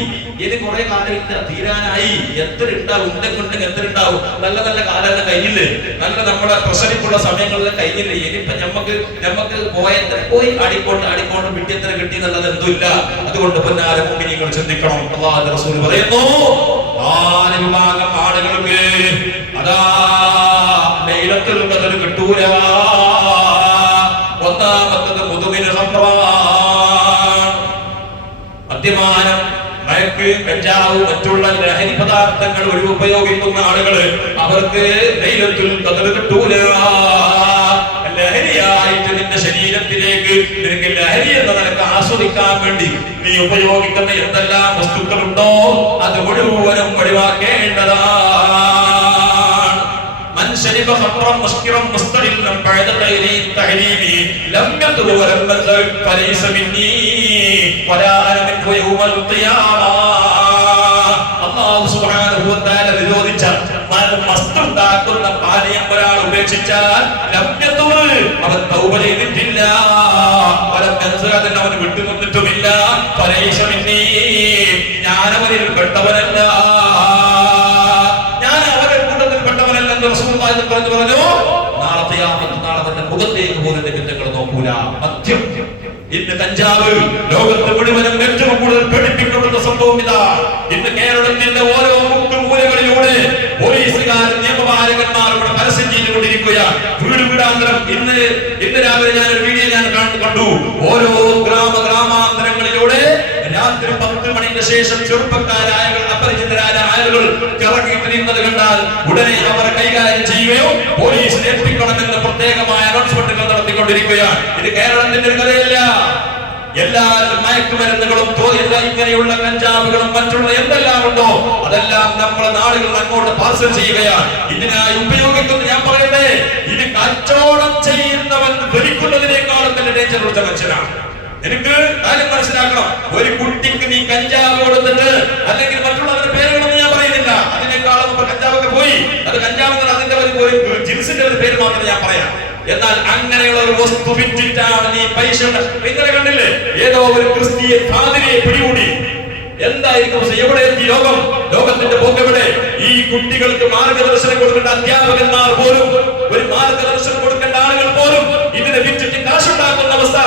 ഇനി കുറെ കാലം ഇല്ല, തീരാനായി. എത്ര ഉണ്ടാവും, ഉണ്ടെങ്കിൽ എത്ര ഉണ്ടാവും? നല്ല നല്ല കാലം കഴിഞ്ഞില്ലേ, നല്ല നമ്മുടെ പ്രസരിപ്പുള്ള സമയങ്ങളിൽ കഴിഞ്ഞില്ലേ. ഇനിയിപ്പൊ നമുക്ക് പോയി ആടിക്കോട്ട് വിട്ടിയത്ര കിട്ടി എന്നുള്ളത് എന്തുമില്ല. അതുകൊണ്ട് പൊന്നാര മുഅ്മിനീങ്ങൾ ചിന്തിക്കണം. അല്ലാഹുവിന്റെ റസൂൽ പറയുന്നു, 4 വിഭാഗം ആളുകൾക്ക് അതാ ലൈലത്തുൽ ഖദർ കിട്ടൂല. ഒന്നാമത്തത് മുതുകിന് മദ്യപാനം, മയക്ക്, കഞ്ചാവ്, മറ്റുള്ള ലഹരി പദാർത്ഥങ്ങൾ ഉപയോഗിക്കുന്ന ആളുകള്, അവർക്ക് ലൈലത്തുൽ ഖദർ കിട്ടൂല. ലഹരിയായിട്ട് നിന്റെ ശരീരത്തിലേക്ക് നിനക്ക് ലഹരി എന്ന നിനക്ക് ആസ്വദിക്കാൻ വേണ്ടി നീ ഉപയോഗിക്കുന്ന എന്തെല്ലാം വസ്തുക്കളുണ്ടോ അത് മുഴുവനും ഒഴിവാക്കേണ്ടതാണ്. ശരിബ ഖംറൻ മുസ്കിറൻ മുസ്തഖില്ലൻ ബഅദ തഹരീമി ലം യതുബ വലം യസൽ ഫലൈസ മിന്നി വലാ അന മിൻഹു യൗമൽ ഖിയാമ. അല്ലാഹു സുബ്ഹാനഹു വ തആല വിരോധിച്ച മസ്തുണ്ടാക്കുന്ന പാനീയം ഒരാൾ ഉപേക്ഷിച്ചാൽ ലം യതുബ, അവൻ തൗബ ചെയ്തിട്ടില്ല, വലം യസൽ, അതിനെ അവൻ വിട്ടുനിന്നിട്ടുമില്ല, ഫലൈസ മിന്നി, ഞാൻ അവരിൽ പെട്ടവനല്ല, പറഞ്ഞു. നാളെ ഖിയാമത്ത് നാൾ അവന്റെ മുഖത്തേക്ക് പോലും കുറ്റങ്ങൾ നോക്കൂല. മദ്യം, ഇന്ന് കഞ്ചാവ് ലോകത്ത് മുഴുവനും ഏറ്റവും കൂടുതൽ പേടിപ്പിക്കപ്പെടുന്ന സംഭവം ഇതാ. ഇന്ന് കേരളത്തിന്റെ ഓരോ മുക്കുമൂലകളിലൂടെ പോലീസുകാരും നിയമപാലകന്മാർ ഇവിടെ പരസ്യം ചെയ്തുകൊണ്ടിരിക്കുകയാണ്. വീടാന്തരം ഇന്ന് രാവിലെ ഞാൻ ഒരു വീഡിയോ കണ്ടു. ഓരോ ഗ്രാമാന്തരങ്ങളിലൂടെ രാത്രി 10 മണിക്ക് ശേഷം ചെറുപ്പക്കാരായ അപരിചിതരായ ആളുകൾ ഇറങ്ങിയിട്ടിരുന്നത് കണ്ടാൽ ഉടനെ അവരെ കൈകാര്യം ചെയ്യുകയോ പോലീസിൽ ഏൽപ്പിക്കണമെന്ന് പ്രത്യേകമായ അനൗൺസ്മെന്റുകൾ നടത്തിക്കൊണ്ടിരിക്കുകയാണ്. ഇത് കേരളത്തിന്റെ ഒരു കഥയല്ല. എല്ലാ മയക്കുമരുന്നുകളും ഇങ്ങനെയുള്ള കഞ്ചാവുകളും മറ്റുള്ള എന്തെല്ലാം ഉണ്ടോ അതെല്ലാം നമ്മുടെ നാടുകൾ അങ്ങോട്ട് പാർസൽ ചെയ്യുകയാണ്. ഇതിനായി ഉപയോഗിക്കുന്ന, ഞാൻ പറയട്ടെ, ഇത് കച്ചവടം ചെയ്യുന്നവൻ ഭരിക്കുന്നതിനേക്കാളും തന്നെ ഡേഞ്ചർ ഉള്ള മനുഷ്യനാണ്. എനിക്ക് കാര്യം മനസ്സിലാക്കണം. ഒരു കുട്ടിക്ക് നീ കഞ്ചാവ് കൊടുത്തിട്ട്, അല്ലെങ്കിൽ മറ്റുള്ളവരുടെ പേരുകളൊന്നും ഞാൻ പറയുന്നില്ല, അതിനേക്കാളും കഞ്ചാവൊക്കെ പോയി, അത് കഞ്ചാവ് അതിന്റെ ഒരു ജിൻസിന്റെ ഒരു പേര് മാത്രമേ ഞാൻ പറയാം. എന്നാൽ അങ്ങനെയുള്ള ഒരു വസ്തു വിറ്റിട്ടാണ് നീ പൈസ. ഇങ്ങനെ കണ്ടില്ലേ, ഏതോ ഒരു ക്രിസ്തീയ ഫാദരിയെ പിടികൂടി. എന്തായിരിക്കും എവിടെ എത്തി ലോകം? ലോകത്തിന്റെ പോക്കെവിടെ? ഈ കുട്ടികൾക്ക് മാർഗദർശനം കൊടുക്കേണ്ട അധ്യാപകന്മാർ പോലും, ഒരു മാർഗദർശനം കൊടുക്കേണ്ട ആളുകൾ പോലും ഇതിനെ വിറ്റിട്ട് കാശുണ്ടാക്കുന്ന അവസ്ഥ.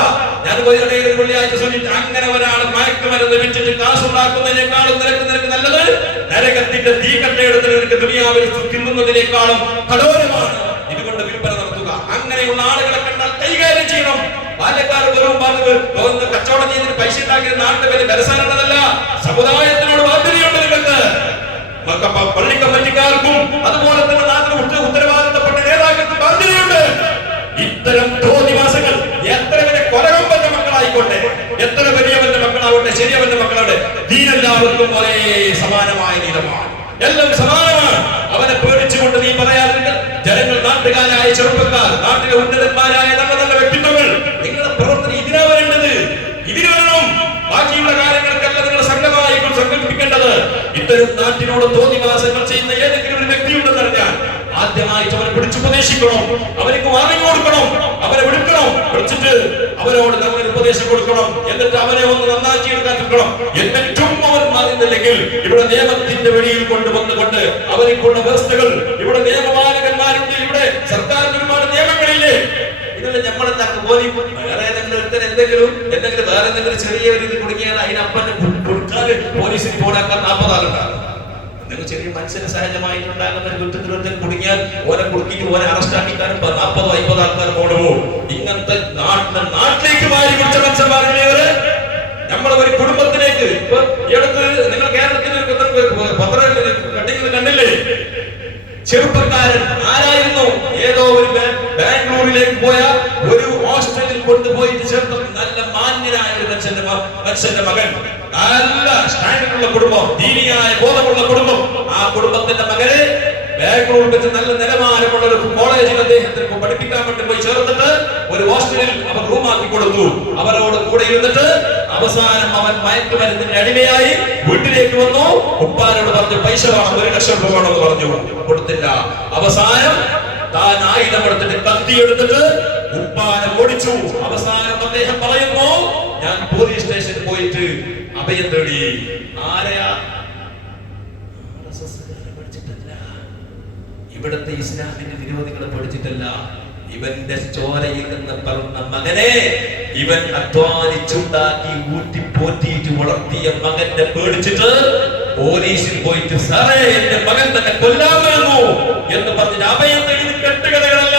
ഞാൻ വെള്ളിയാഴ്ച സൂചിപ്പിച്ചു, അങ്ങനെ ഒരാൾ മയക്കുമരുന്ന് വിറ്റിട്ട് കാശുണ്ടാക്കുന്നതിനേക്കാളും നിനക്ക് നല്ലത് നരകത്തിന്റെ തീക്കട്ടയെടുത്ത് നിനക്ക് ദുനിയാവിൽ തിന്നുന്നതിനേക്കാളും കഠോരമാണ് ഇതുകൊണ്ട് വിൽപ്പന നടത്തുക. അങ്ങനെയുള്ള ആളുകളെ കണ്ടാൽ കൈകാര്യം ചെയ്യണം. ബാല്യക്കാർ വെറും കച്ചവടം ചെയ്തിട്ട് പൈസ ഉണ്ടാക്കിയ നാട്ടിലെ പേര് ബലസാനുള്ളതല്ല. സമുദായത്തിനോട് ബാധ്യതയുണ്ട് നിങ്ങൾക്ക്, പള്ളി കമ്മിറ്റിക്കാർക്കും അതുപോലെ തന്നെ നാട്ടിൽ ഉത്തരവാദിത്തപ്പെട്ട നേതാക്കൾക്കും ബാധ്യതയുണ്ട്. ഇത്തരം തോന്നിവാസങ്ങൾ എത്ര വലിയ കൊലകമ്പന്റെ മക്കളായിക്കോട്ടെ, എത്ര വലിയവന്റെ മക്കളാവട്ടെ, ശരിയവന്റെ മക്കളാവട്ടെ, ദീനെല്ലാവർക്കും ഒരേ സമാനമായ നീതമാണ്. എല്ലാം സമാനമാണ്. അവനെ പേടിച്ചുകൊണ്ട് നീ പറയാതിരിക്കുക. ജനങ്ങൾ, നാട്ടുകാരായ ചെറുപ്പക്കാർ, നാട്ടിലെ ഉന്നതന്മാരായ നല്ല നല്ല വ്യക്തിത്വങ്ങൾ, നിങ്ങളുടെ പ്രവർത്തനം ഇതിനാ വരേണ്ടത്. ഇതിന് വേണം. ബാക്കിയുള്ള കാര്യങ്ങൾക്കല്ല നിങ്ങൾ സംഘമായി സംഘടിപ്പിക്കേണ്ടത്. ഇത്തരം നാട്ടിനോട് തോന്നിവാസങ്ങൾ ചെയ്യുന്ന ഏതെങ്കിലും ഒരു വ്യക്തിയുണ്ടെന്നറിഞ്ഞാൽ ആദ്യമായിട്ട് അവനെ പിടിച്ചുപദേശിക്കണം, അവർക്ക് വാങ്ങി കൊടുക്കണം, അവരെ വിളിക്കണം, വിളിച്ചിട്ട് അവരോട് നമ്മൾ ഉപദേശം കൊടുക്കണം. എന്നിട്ട് അവനെ ഒന്ന് നന്നാക്കി എടുക്കാൻ നിൽക്കണം. എന്നിട്ടും അവൻ മാറുന്നില്ലെങ്കിൽ ഇവിടെ നിയമത്തിന്റെ വെളിയിൽ കൊണ്ടുവന്നുകൊണ്ട് അവർക്കുള്ള വ്യവസ്ഥകൾ, ഇവിടെ നിയമപാലകന്മാരുണ്ട്, ഇവിടെ സർക്കാരിന് ഒരുപാട് നിയമങ്ങളില്ലേ. ഇതെല്ലാം നമ്മളെന്താക്കും? വേറെ എന്തെങ്കിലും വേറെ എന്തെങ്കിലും ചെറിയ ഒരു ഇത് കുടുങ്ങിയാൽ അതിനപ്പന്നെ കൊടുക്കാതെ പോലീസിന് പോരാക്കാൻ 40 ആളുണ്ടാകും. നിങ്ങൾ ചെറിയ മനുഷ്യന് സഹജമായിട്ടുണ്ടാകുന്ന കുറ്റത്തിൽ കുടുങ്ങിയാൽ ഓനെ കുടുക്കിയിട്ട് ഓനെ അറസ്റ്റ് ആക്കിക്കാനും 40-50 ആൾക്കാർ കൊണ്ടുപോകും. ഇങ്ങനത്തെ നാട്ടിലേക്ക് മാറി പിടിച്ച മനുഷ്യന്മാരില്ലേ നമ്മളെ ഒരു കുടുംബത്തിലേക്ക്. ഇപ്പൊ എടുത്ത് നിങ്ങൾ കേരളത്തിൽ പത്രം കണ്ടില്ലേ? ചെറുപ്പക്കാരൻ ആരായിരുന്നു? ഏതോ ഒരു ബാംഗ്ലൂരിലേക്ക് പോയ ഒരു ഹോസ്റ്റലിൽ കൊണ്ടുപോയിട്ട് ചേർത്ത് നല്ല മാന്യനായ ഒരു മനുഷ്യന്റെ മകൻ, നല്ല സ്റ്റാൻഡേർഡുള്ള കുടുംബം, ദീനിയായ ബോധമുള്ള കുടുംബം. ആ കുടുംബത്തിന്റെ മകനെ ബാംഗ്ലൂരിൽ വെച്ച് നല്ല നിലവാരമുള്ള ഒരു കോളേജിൽ അദ്ദേഹത്തിന് പഠിപ്പിക്കാൻ വേണ്ടി പോയി ചേർത്തിട്ട് ഒരു ഹോസ്റ്റലിൽ അവർ റൂമാക്കി കൊടുത്തു. അവരോട് കൂടെ ഇരുന്നിട്ട് അവസാനം അവൻ മയക്കുമരുന്നിന് അടിമയായി വീട്ടിലേക്ക് വന്നു. ഉപ്പാനോട് പറഞ്ഞു പൈസ വേണം, 1 ലക്ഷം രൂപ വേണമെന്ന് പറഞ്ഞു. കൊടുത്തില്ല. അവസാനം താൻ ആയുധമെടുത്തിട്ട് കത്തിയെടുത്തിട്ട് ഉപ്പാനെ ഓടിച്ചു. അവസാനം അദ്ദേഹം പറയുന്നു, ഞാൻ പോലീസ് സ്റ്റേഷനിൽ പോയിട്ട് അഭയം തേടി. ആരെയാ? പഠിച്ചിട്ടല്ല, ഇവിടുത്തെ ഇസ്ലാമിന്റെ വിരോധികളെ പഠിച്ചിട്ടല്ല, ഇവന്റെ ചോരയിൽ നിന്ന് പറഞ്ഞ മകനെ, ഇവൻ അധ്വാനിച്ചുണ്ടാക്കി ഊട്ടി പോറ്റിയിട്ട് വളർത്തിയ മകന്റെ പേടിച്ചിട്ട് പോലീസിൽ പോയിട്ട് സാറേ എന്റെ മകൻ തന്നെ കൊല്ലാമെന്നു എന്ന് പറഞ്ഞ് അഭയം തേടി. കെട്ടുകഥകളല്ല.